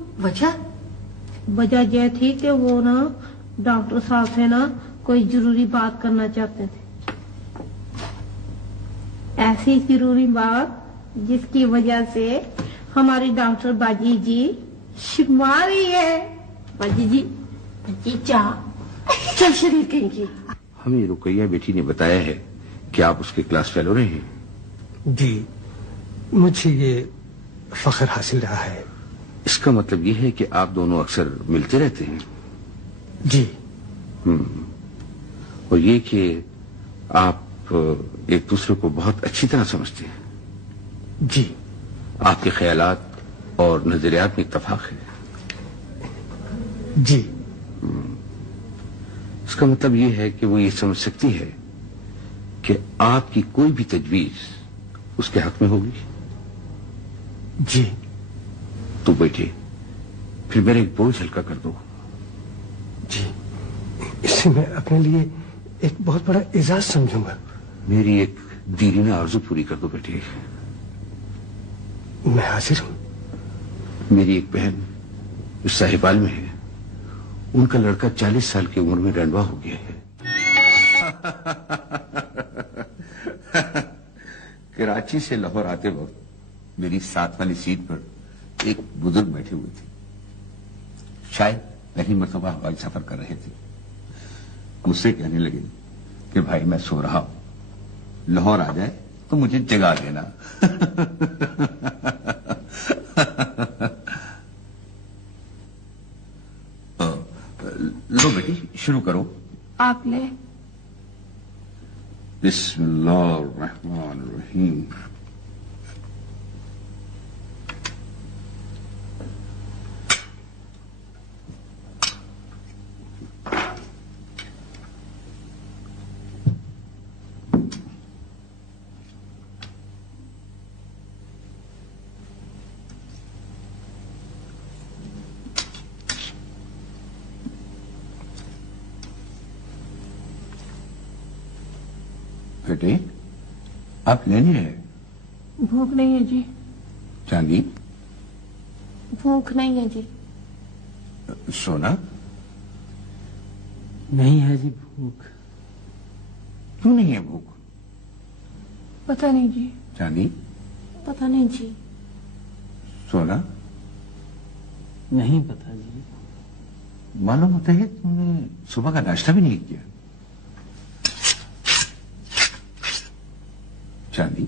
वजह यह थी कि वो ना डॉक्टर साहब से ना कोई जरूरी बात करना चाहते थे, ऐसी जरूरी बात जिसकी वजह से हमारी डॉक्टर बाजी जी शर्मा रही है। बाजी जी क्या शरीर कहेंगी? हमें रुकैया बेटी ने बताया है कि आप उसके क्लास फेलो रहे हैं। जी मुझे ये फख्र हासिल रहा है। इसका मतलब ये है कि आप दोनों अक्सर मिलते रहते हैं। जी और ये कि आप एक दूसरे को बहुत अच्छी तरह समझते हैं। जी आपके ख्यालात और नजरियात में इत्तफाक है। जी इसका मतलब ये है कि वो ये समझ सकती है कि आपकी कोई भी तजवीज उसके हक में होगी। जी तो बेटे फिर मेरा एक बोझ हल्का कर दो। जी इससे मैं अपने लिए एक बहुत बड़ा एजाज समझूंगा। मेरी एक दीरीना आरज़ू पूरी कर दो बेटे। मैं हाजिर हूं। मेरी एक बहन जो साहिबाल में है, उनका लड़का 40 साल की उम्र में रंडवा हो गया है। कराची से लाहौर आते वक्त मेरी साथ वाली सीट पर एक बुजुर्ग बैठे हुए थे। शायद पहली मरतबा हवाई सफर कर रहे थे। मुझसे कहने लगे कि भाई मैं सो रहा हूं, लाहौर आ जाए तो मुझे जगा देना। लो बेटी शुरू करो। आप ले। बिस्मिल्लाहिर्रहमानिर्रहीम। बेटे आप लेनी है? भूख नहीं है जी। चांदी? भूख नहीं है जी। सोना? नहीं है जी भूख। क्यों नहीं है भूख? पता नहीं जी। चांदी? पता नहीं जी। सोना, नहीं पता जी। मालूम होता है तुमने सुबह का नाश्ता भी नहीं किया। चांदी,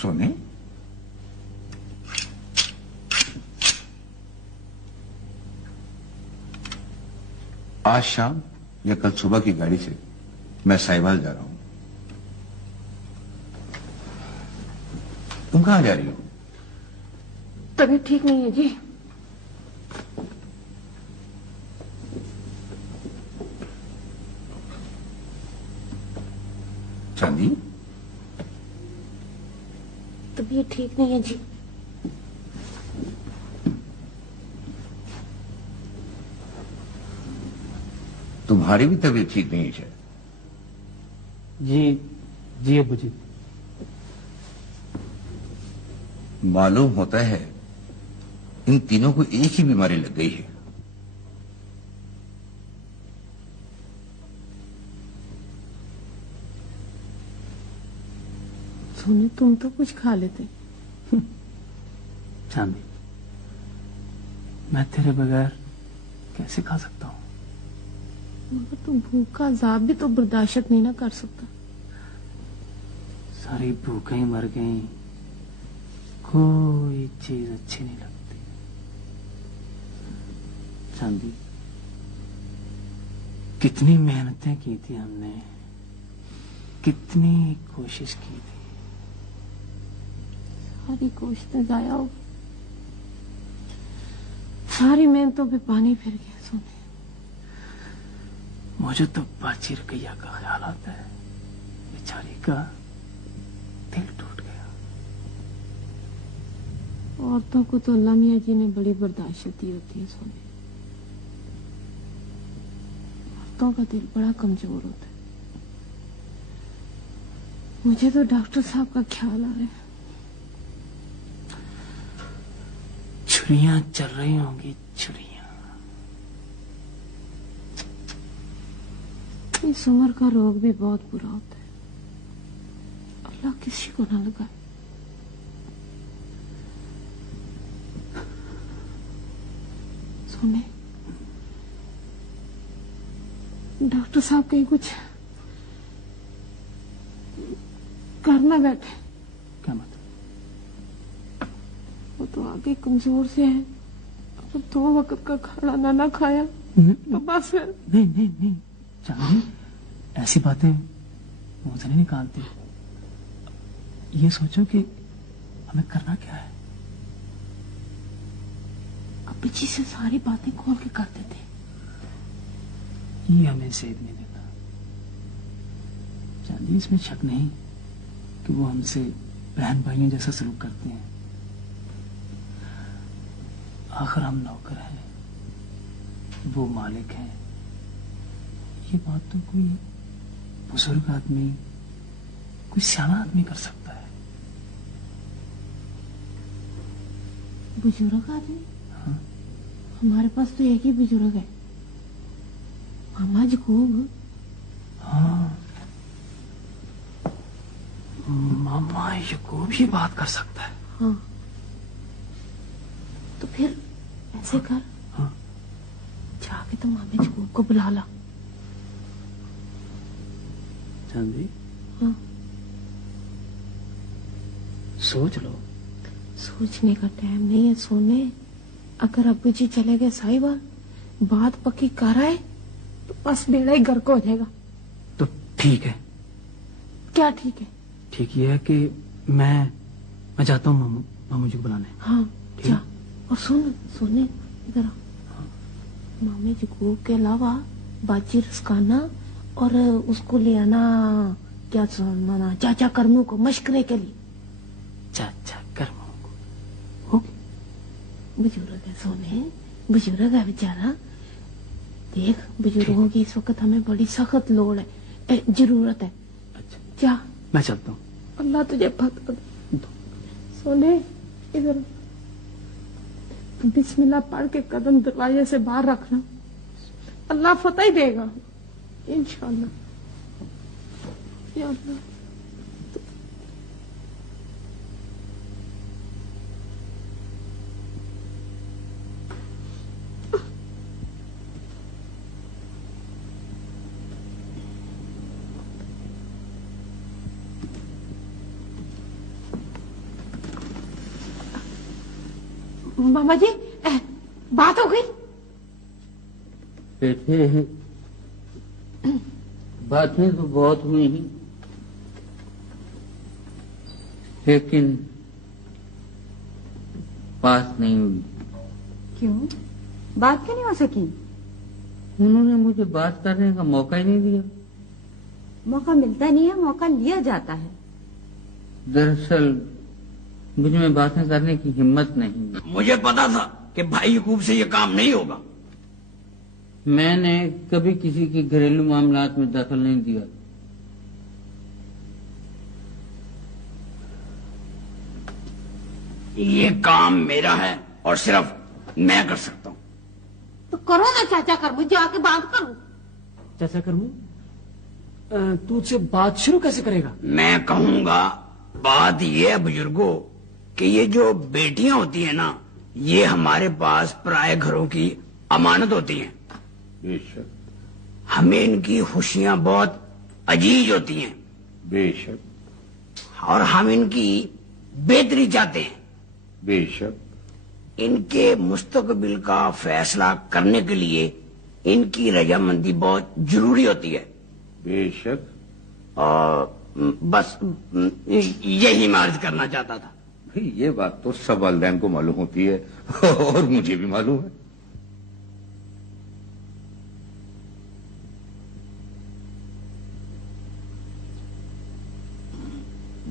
सोने, आज शाम या कल सुबह की गाड़ी से मैं साहिवाल जा रहा हूं। तुम कहां जा रही हो? तबीयत ठीक नहीं है जी। चांदी, तबीयत ठीक नहीं है जी। तुम्हारी भी तबीयत ठीक नहीं है शायद। जी अब्बू जी। मालूम होता है इन तीनों को एक ही बीमारी लग गई है। सोने, तुम तो कुछ खा लेते। चांदी, मैं तेरे बगैर कैसे खा सकता हूँ? मगर तू भूख का अजाब भी तो बर्दाश्त नहीं ना कर सकता। सारी भूखें ही मर गई, कोई चीज अच्छी नहीं लगती। चांदी, कितनी मेहनतें की थी हमने, कितनी कोशिश की थी। सारी कोशिशें जाया हो, सारी मेहनतों पे पानी फिर गया। सोने, मुझे तो बाची रकैया का ख्याल आता है, बेचारी का दिल टूट गया। औरतों को तो अल्लाह मियां जी ने बड़ी बर्दाश्त दी होती है। सोने, औरतों का दिल बड़ा कमजोर होता है। मुझे तो डॉक्टर साहब का ख्याल आ रहा है। छुरियां चल रही होंगी, छुरियां। इस उम्र का रोग भी बहुत बुरा होता है, अल्लाह किसी को ना लगाए। सोने, डॉक्टर साहब कहीं कुछ करना बैठे। क्या मतलब? वो तो आगे कमजोर से है, अब 2 वक्त का खाना ना खाया तो बस फिर। नहीं चांदी, ऐसी बातें मुंह से नहीं निकालती। ये सोचो कि हमें करना क्या है। अब जी से सारी बातें खोल के कर देते। ये हमें सेध नहीं देता। चांदी, इसमें शक नहीं कि वो हमसे बहन भाइयों जैसा सलूक करते हैं। आखिर हम नौकर हैं, वो मालिक हैं। ये बात तो कोई बुजुर्ग आदमी, कोई सियाना आदमी कर सकता है। बुजुर्ग आदमी? हाँ? हमारे पास तो एक ही बुजुर्ग है, मामा जकूब। हाँ, मामा यकूब ये बात कर सकता है। हाँ, तो फिर ऐसे कर। हाँ? जाके तो मामे जकूब को बुला ला। चांदी, हाँ? सोच लो। सोचने का टाइम नहीं है सोने। अगर अब्बू जी चले गए साहिवाल, बात पक्की कर आए तो बस बेड़ा ही गर्क हो जाएगा। तो ठीक है। क्या ठीक है? ठीक ये है कि मैं जाता हूँ मामू जी को बुलाने। हाँ ठीक? जा। और सुन सोने, इधर आ। मामे जकूब के अलावा बाजी रस्काना और उसको ले आना, क्या सुनाना, चाचा करनू को मशकरे के लिए। चाचा करमू को। ओके। बुजुर्ग है सोने, बुजुर्ग है बेचारा। देख, बुजुर्गों की इस वक्त हमें बड़ी सख्त लोड़ है, जरूरत है। अच्छा, जा, मैं चलता हूँ। अल्लाह तुझे फतह दे। सोने, इधर बिस्मिल्लाह पढ़ के कदम दरवाजे से बाहर रखना, अल्लाह फतह ही देगा इंशाअल्लाह। या अल्लाह, मामा जी बात हो गई? बेटे बातें तो बहुत हुई हैं, लेकिन बात नहीं हुई। क्यों? बात क्यों नहीं हो सकी? उन्होंने मुझे बात करने का मौका ही नहीं दिया। मौका मिलता नहीं है, मौका लिया जाता है। दरअसल मुझ में बातें करने की हिम्मत नहीं है। मुझे पता था कि भाई यकूब से ये काम नहीं होगा। मैंने कभी किसी के घरेलू मामलात में दखल नहीं दिया। ये काम मेरा है और सिर्फ मैं कर सकता हूँ। तो करो ना चाचा करमू, जाके बात करो। चाचा करमू तू उससे बात शुरू कैसे करेगा? मैं कहूंगा बात ये है बुजुर्गों कि ये जो बेटियां होती है ना, ये हमारे पास पराये घरों की अमानत होती हैं। बेशक हमें इनकी खुशियां बहुत अजीज होती हैं। बेशक और हम इनकी बेहतरी चाहते हैं। बेशक इनके मुस्तकबिल का फैसला करने के लिए इनकी रजामंदी बहुत जरूरी होती है। बेशक और बस यही मैं अर्ज करना चाहता था। भाई ये बात तो सब वालिदैन को मालूम होती है और मुझे भी मालूम है।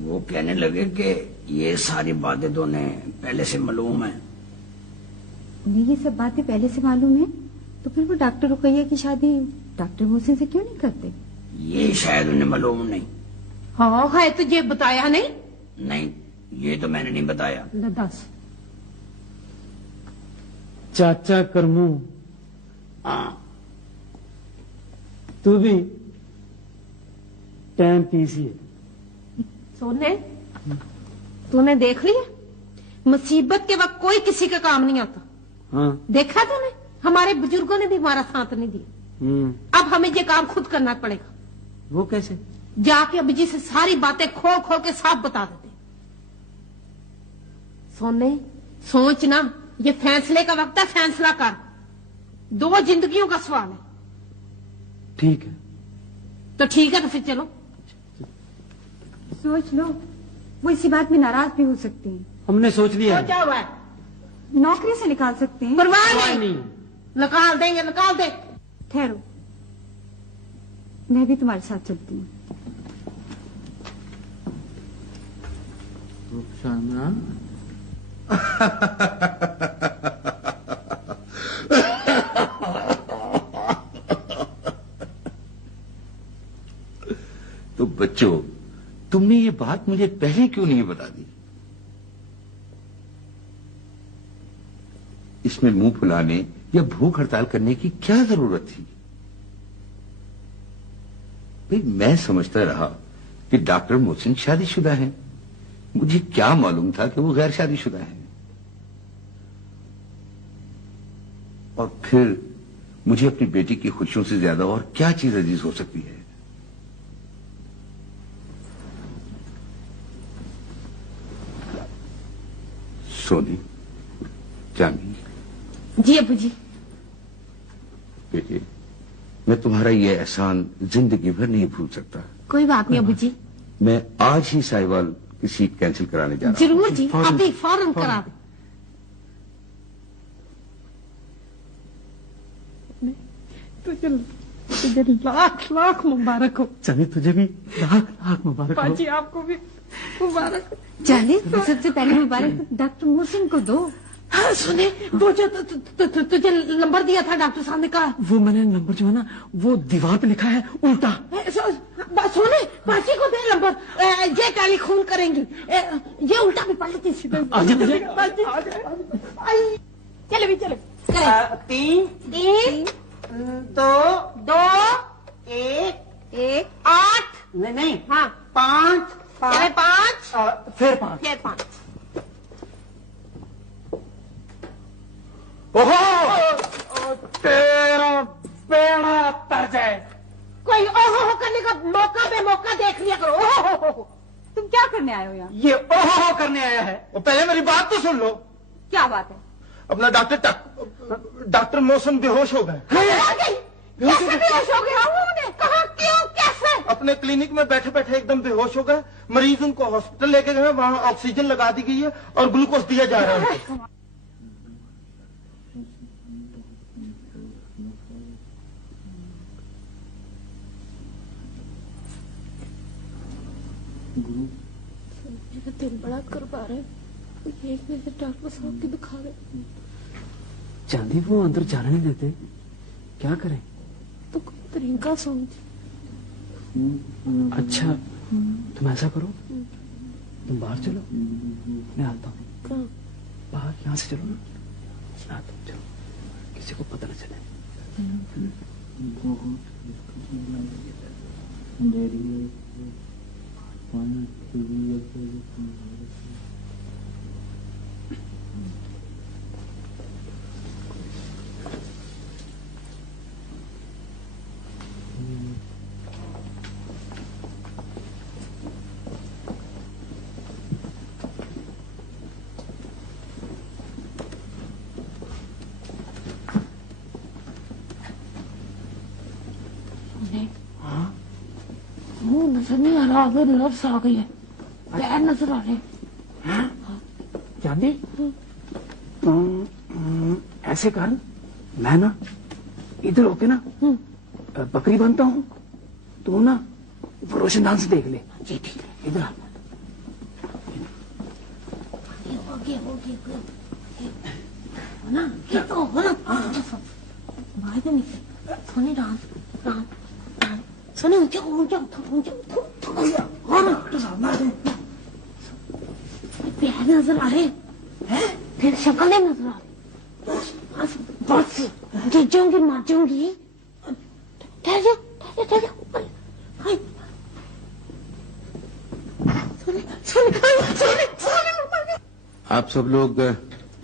वो कहने लगे कि ये सारी बातें तो उन्हें पहले से मालूम है। उन्हें ये सब बातें पहले से मालूम है, तो फिर वो डॉक्टर रुकैया की शादी डॉक्टर मोहसिन से क्यों नहीं करते? ये शायद उन्हें मालूम नहीं। हाँ है तुझे बताया नहीं? नहीं, ये तो मैंने नहीं बताया। दस चाचा करमू, हाँ तू भी टाइम पीसी है। सोने तूने देख लिया, मुसीबत के वक्त कोई किसी का काम नहीं आता। हाँ। देखा तूने, हमारे बुजुर्गों ने भी हमारा साथ नहीं दिया। अब हमें ये काम खुद करना पड़ेगा। वो कैसे? जाके अभी जी से सारी बातें खोल खोल के साफ बता देते। सोने सोच ना, ये फैसले का वक्त है, फैसला कर। 2 जिंदगियों का सवाल है। ठीक है। तो ठीक है, तो फिर चलो। सोच लो, वो इसी बात में नाराज भी हो सकती हैं। हमने सोच लिया। तो क्या हुआ है? नौकरी से निकाल सकते हैं। परवाह नहीं, निकाल देंगे, निकाल दे। ठहरो, मैं भी तुम्हारे साथ चलती हूँ। रुखसाना तो बच्चों, तुमने ये बात मुझे पहले क्यों नहीं बता दी? इसमें मुंह फुलाने या भूख हड़ताल करने की क्या जरूरत थी? भाई मैं समझता रहा कि डॉक्टर मोहसिन शादीशुदा हैं। मुझे क्या मालूम था कि वो गैर शादीशुदा हैं। और फिर मुझे अपनी बेटी की खुशियों से ज्यादा और क्या चीज अजीज हो सकती है? सोनी, जानी, जी अबू जी। बेटे, मैं तुम्हारा ये एहसान जिंदगी भर नहीं भूल सकता। कोई बात नहीं अबू जी। मैं आज ही साहिवाल की सीट कैंसिल कराने जा रहा हूं। जरूर जी, अभी फौरन करा दे। तुझे लाख लाख मुबारक हो। चलिए तुझे भी लाख लाख मुबारक हो। पाजी आपको भी मुबारक हो। चले, सबसे पहले मुबारक डॉक्टर मोहसिन को दो। हाँ सुने, वो जो तुझे नंबर दिया था डॉक्टर साहब ने कहा, वो मैंने नंबर जो है ना, वो दीवार पे लिखा है उल्टा। सुने, पाची को दे नंबर, ये टेलीफोन करेंगी, ये उल्टा भी पढ़ लेती सीधे। चले भी चले। 3 2 1 8 नहीं हाँ 5 चले 5 फिर 5। फिर 5। ओहो, तेरा बेड़ा तर जाए। कोई ओहो करने का मौका पे मौका देख लिया करो। ओहो, तुम क्या करने आए हो यहाँ? ये ओहो करने आया है। वो पहले मेरी बात तो सुन लो। क्या बात है? अपना डॉक्टर मोहसन बेहोश हो गए। कैसे बेहोश हो गया? उन्होंने कहा क्यों कैसे? अपने क्लिनिक में बैठे बैठे एकदम बेहोश हो गए। मरीज उनको हॉस्पिटल लेके गए, वहां ऑक्सीजन लगा दी गई है और ग्लूकोज दिया जा रहा है। मेरा दिल बड़ा करवा रहा है। एक मिनट डॉक्टर साहब की दिखा रहे। चांदी वो अंदर जाने नहीं देते, क्या करें? तो कोई तरीका समझ। अच्छा तुम ऐसा करो, तुम बाहर चलो, मैं आता हूँ। कहाँ? बाहर यहाँ से चलो ना, आता हूँ, चलो, किसी को पता न चले। मुंह नजर नहीं आ रहा, अगर लफ्ज आ गई है। पैर नजर आ रहे। चांदी ऐसे कर, मैं ना इधर होके ना बकरी बनता हूँ, तू ना वो रोशनदान से देख ले। जी ठीक है, इधर आ। हो गया ना, ठीक हो ना। बाहर तो निकल। सोनी रात सोनी ऊंचा प्यार नजर आ रहे हैं, फिर शक्ल नहीं नजर आ रही। बस गिर जाऊंगी, मर जाऊंगी। ठहर जा ऊपर। आप सब लोग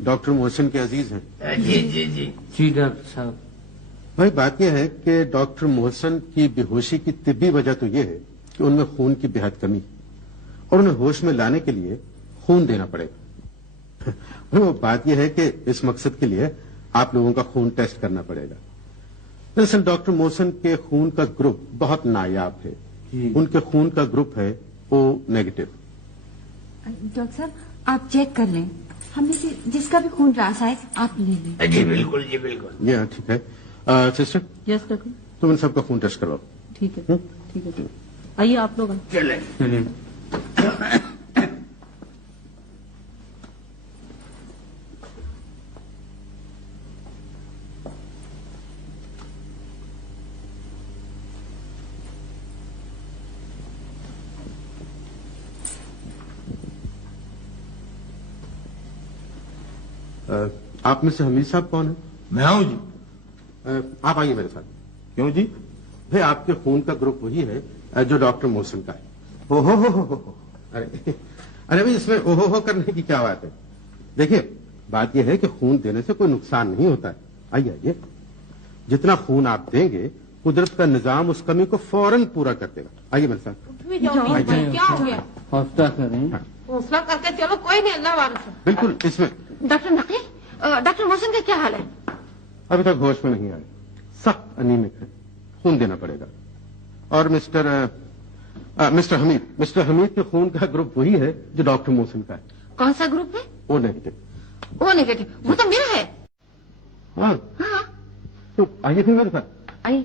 डॉक्टर मोहसिन के अजीज हैं। जी डॉक्टर साहब। भाई बात यह है कि डॉक्टर मोहसिन की बेहोशी की तिब्बी वजह तो यह है कि उनमें खून की बेहद कमी है और उन्हें होश में लाने के लिए खून देना पड़ेगा। वो बात यह है कि इस मकसद के लिए आप लोगों का खून टेस्ट करना पड़ेगा। दरअसल डॉक्टर मोहसिन के खून का ग्रुप बहुत नायाब है। उनके खून का ग्रुप है O नेगेटिव। डॉक्टर साहब आप चेक कर लें, हमें से जिसका भी खून रास आए आप ले लें। जी बिल्कुल, जी बिल्कुल। ये ठीक है। Sister yes doctor. तुम इन सबका खून टेस्ट करवाओ। ठीक है ठीक है। आइए आप लोग। चले आप में से हमीद साहब कौन है? मैं हूं जी। आप आइए मेरे साथ। क्यों जी? भाई आपके खून का ग्रुप वही है जो डॉक्टर मोहसिन का है। ओहो। अरे भाई इसमें ओहो करने की क्या बात है? देखिए बात यह है कि खून देने से कोई नुकसान नहीं होता है। आइए, जितना खून आप देंगे कुदरत का निजाम उस कमी को फौरन पूरा कर देगा। आइए मेरे साथ। क्या हो गया? हौसला करें। हौसला करके चलो, कोई नहीं, अल्लाह वाला। बिल्कुल। इसमें डॉक्टर नकली, डॉक्टर मोहसिन का क्या हाल है? अभी तक होश में नहीं आए, सख्त अनीमिक है, खून देना पड़ेगा। और मिस्टर हमीद के खून का ग्रुप वही है जो डॉक्टर मोहसिन का है। कौन सा ग्रुप है? O negative. ओ नेगेटिव, वो तो मेरा है। हाँ तो आइए फिर मेरे साथ। आइए।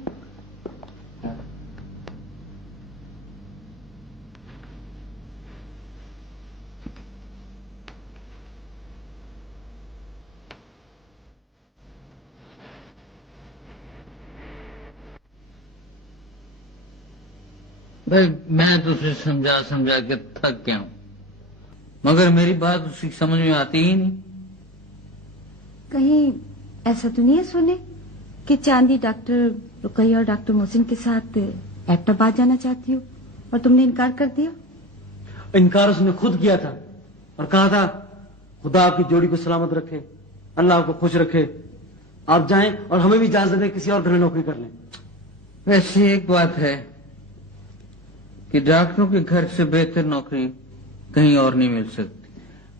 भाई मैं तो उसे समझा के थक गया हूं, मगर मेरी बात उसकी समझ में आती ही नहीं। कहीं ऐसा तो नहीं है सुने कि चांदी डॉक्टर रुकैया और डॉक्टर मोहसिन के साथ एबटाबाद जाना चाहती हो और तुमने इनकार कर दिया? इनकार उसने खुद किया था और कहा था खुदा आपकी जोड़ी को सलामत रखे, अल्लाह आपको खुश रखे, आप जाएं और हमें भी इजाजत दें किसी और घर में नौकरी कर लें। वैसे एक बात है कि डॉक्टरों के घर से बेहतर नौकरी कहीं और नहीं मिल सकती।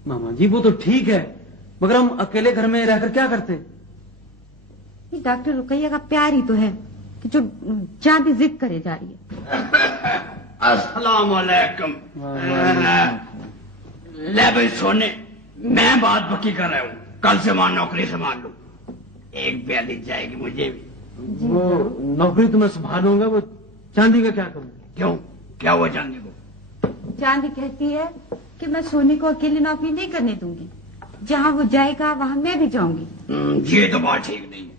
मामा जी वो तो ठीक है, मगर हम अकेले घर में रहकर क्या करते? ये डॉक्टर रुकैया का प्यार ही तो है कि जो चांदी जिद करे जा रही है। अस्सलाम वालेकुम। ले भाई सोने, मैं बात पक्की कर रहा हूँ, कल से वहां नौकरी संभाल लूं। एक प्याली जाएगी मुझे भी। वो नौकरी तो मैं संभालूंगा, वो चांदी का क्या करूंगा? क्यों, क्या हुआ चांदी को? चांदी कहती है कि मैं सोने को अकेली नौकरी नहीं करने दूंगी, जहाँ वो जाएगा वहाँ मैं भी जाऊंगी। ये तो बात ठीक नहीं है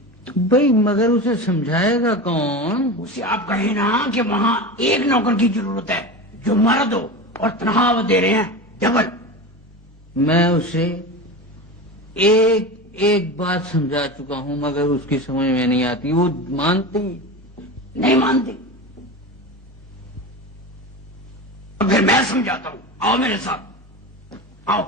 भाई, मगर उसे समझाएगा कौन? उसे आप कहे ना कि वहाँ एक नौकर की जरूरत है जो मर्द हो, और तनख्वाह दे रहे हैं डबल। मैं उसे एक बात समझा चुका हूँ, मगर उसकी समझ में नहीं आती। वो मानती नहीं मानती, तो फिर मैं समझाता हूँ। आओ मेरे साथ, आओ।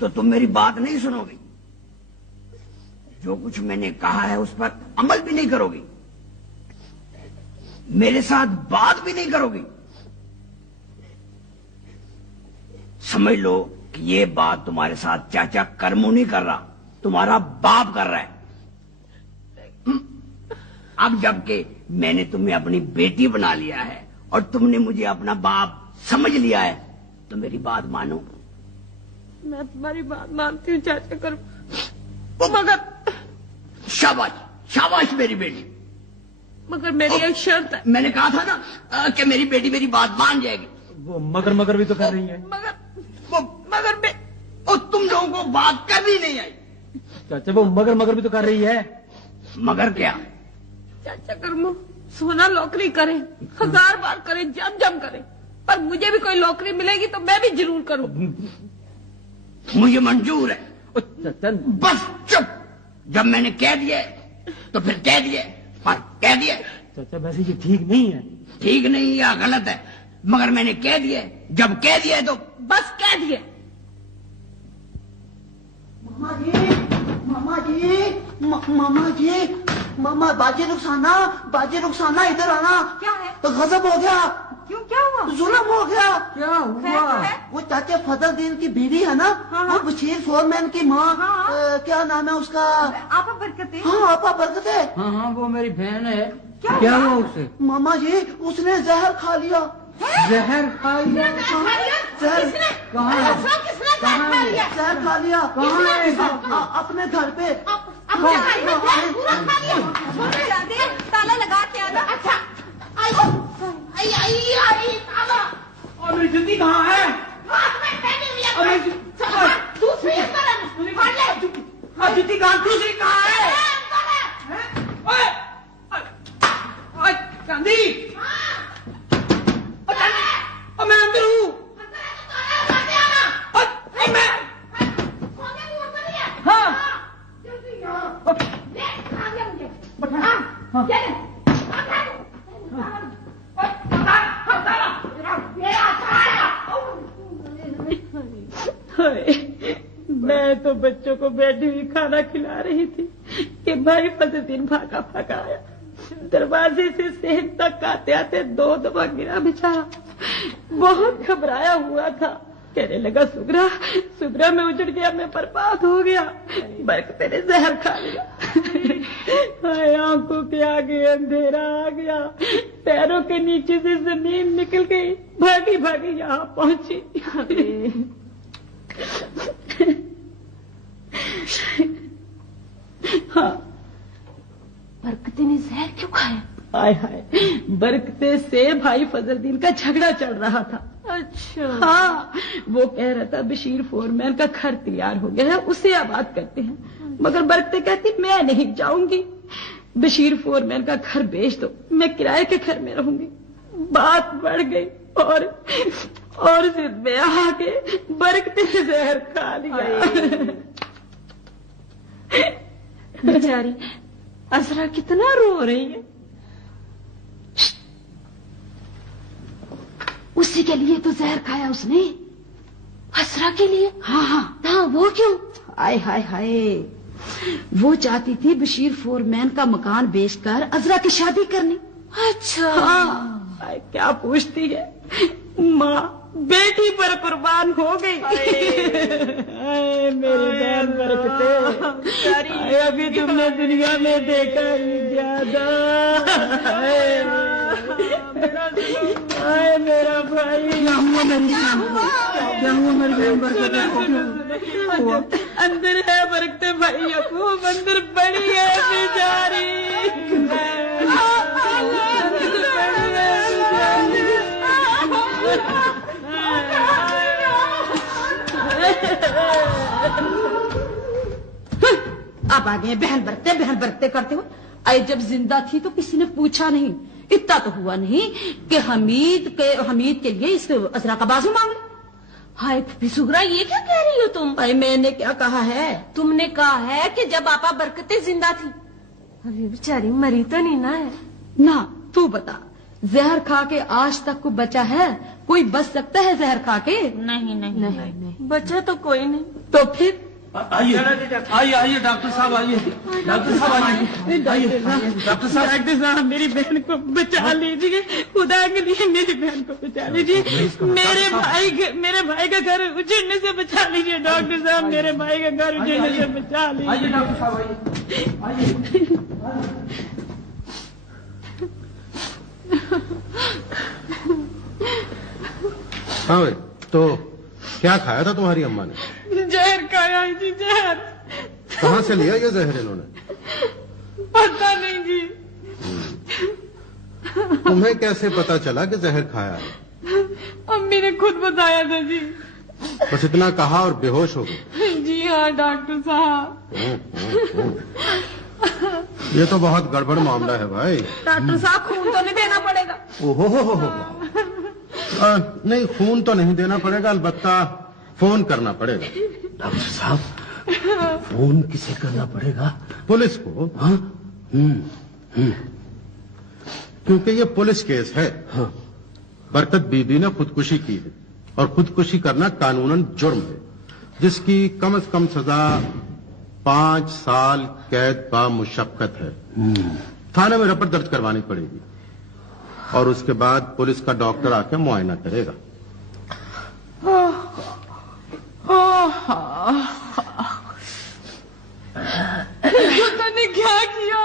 तो तुम मेरी बात नहीं सुनोगी, जो कुछ मैंने कहा है उस पर अमल भी नहीं करोगी, मेरे साथ बात भी नहीं करोगी। समझ लो कि ये बात तुम्हारे साथ चाचा कर्मू नहीं कर रहा, तुम्हारा बाप कर रहा है। अब जबकि मैंने तुम्हें अपनी बेटी बना लिया है और तुमने मुझे अपना बाप समझ लिया है, तो मेरी बात मानो। मैं तुम्हारी बात मानती हूँ चाचा कर्मू, मगर शाबाश शाबाश मेरी बेटी, मगर मेरी एक शर्त है। मैंने कहा था ना कि मेरी बेटी मेरी बात मान जाएगी। वो मगर भी तो कर रही है। मगर मैं, और तुम लोगों को बात करनी नहीं आई। चाचा वो मगर भी तो कर रही है। मगर क्या? चाचा कर्मू, सोना नौकरी करे, 1000 बार करे, जम करे, पर मुझे भी कोई नौकरी मिलेगी तो मैं भी जरूर करूँ। मुझे मंजूर है। चाचा बस चुप, जब मैंने कह दिया तो फिर कह दिया, और कह दिया। चाचा वैसे ये ठीक नहीं है। ठीक नहीं या गलत है, मगर मैंने कह दिया, जब कह दिया तो बस कह दिया। मामा जी, मामा, बाजी रुखसाना इधर आना। क्या है? गजब हो गया। क्यों, क्या हुआ? जुल्म हो गया। क्या हुआ? वो चाचा फजलदीन की बीवी है ना, वो बशीर फोरमैन की माँ, क्या नाम है उसका? आपा बरकत। हाँ, आपा बरकत है। हाँ, वो मेरी बहन है। क्या हुआ उसे? मामा जी, उसने जहर खा लिया। जहर खा लिया? जहर कहाँ है? जहर खा लिया। अपने घर पे। ताला लगा के आना। अच्छा, और मेरी जूती कहाँ है? जूती कहाँ? दूसरी कहाँ है? चांदी, मैं अंदर हूँ। मैं तो बच्चों को बैठी हुई खाना खिला रही थी कि भाई फजलदीन भागा आया। दरवाजे से सेहत तक आते आते 2 दफा गिरा बेचारा, बहुत घबराया हुआ था। कहने लगा सुगरा मैं उजड़ गया, मैं बर्बाद हो गया, बरकत ने जहर खा लिया। आंखों के आगे अंधेरा आ गया, पैरों के नीचे से जमीन निकल गई, भागी यहाँ पहुंची। हाँ, बरकत ने जहर क्यों खाया? हाय, बरकते से भाई फजलदीन का झगड़ा चल रहा था। अच्छा। हाँ, वो कह रहा था बशीर फोरमैन का घर तैयार हो गया है, उसे आबाद करते हैं, मगर बरकते कहती मैं नहीं जाऊंगी, बशीर फोरमैन का घर बेच दो, मैं किराए के घर में रहूंगी। बात बढ़ गई और जिद में आके बरकते ने जहर खा लिया। बेचारी असरा कितना रो रही है। उसी के लिए तो जहर खाया उसने। असरा के लिए? हाँ, वो क्यों? हाय, वो चाहती थी बशीर फोरमैन का मकान बेचकर अजरा की शादी करनी। अच्छा। हाँ, क्या पूछती है माँ, बेटी पर कुर्बान हो गई। मेरी बहन बरकते, अभी तुमने दुनिया में देखा ही ज्यादा। मेरा भाई, क्या हुआ मेरी बहन, क्या हुआ मेरी बहन बरकते? अंदर है बरकते भाई, यकूब अंदर बड़ी है बेचारी। अब आ गए बहन बरकते करते हुए। आई जब जिंदा थी तो किसी ने पूछा नहीं, इतना तो हुआ नहीं कि हमीद के लिए इस अजरा का बाजू मांग ले। हाय सुगरा, ये क्या कह रही हो तुम? भाई मैंने क्या कहा है? तुमने कहा है कि जब आपा बरकते जिंदा थी। अभी बेचारी मरी तो नहीं ना है? ना, तू बता, जहर खा के आज तक को बचा है? कोई बच सकता है जहर खा के? नहीं, बचा तो कोई नहीं। तो फिर आइए आइए डॉक्टर साहब, आइए डॉक्टर साहब, आइए डॉक्टर साहब, मेरी बहन को बचा लीजिए, खुदा के लिए मेरी बहन को बचा लीजिए। मेरे भाई का घर उजड़ने से बचा लीजिए डॉक्टर साहब, मेरे भाई का घर उजड़ने से बचा लीजिए। आइए डॉक्टर साहब, आइए। हाँ भाई, तो क्या खाया था तुम्हारी अम्मा ने? जहर खाया जी, जहर। कहाँ से लिया ये जहर इन्होंने? पता नहीं जी। तुम्हें कैसे पता चला कि जहर खाया है? अम्मी ने खुद बताया था जी। बस इतना कहा और बेहोश हो गई? जी हाँ डॉक्टर साहब। ये तो बहुत गड़बड़ मामला है भाई। डॉक्टर साहब, खून तो नहीं देना पड़ेगा? ओहो, नहीं खून तो नहीं देना पड़ेगा, अलबत्ता फोन करना पड़ेगा। डॉक्टर साहब, फोन किसे करना पड़ेगा? पुलिस को। हाँ? क्योंकि ये पुलिस केस है। हाँ। बरकत बीबी ने खुदकुशी की है और खुदकुशी करना कानूनन जुर्म है, जिसकी कम से कम सजा 5 साल कैद बा मुशक्कत है। थाने में रिपोर्ट दर्ज करवानी पड़ेगी और उसके बाद पुलिस का डॉक्टर आके मुआयना करेगा। पता नहीं क्या किया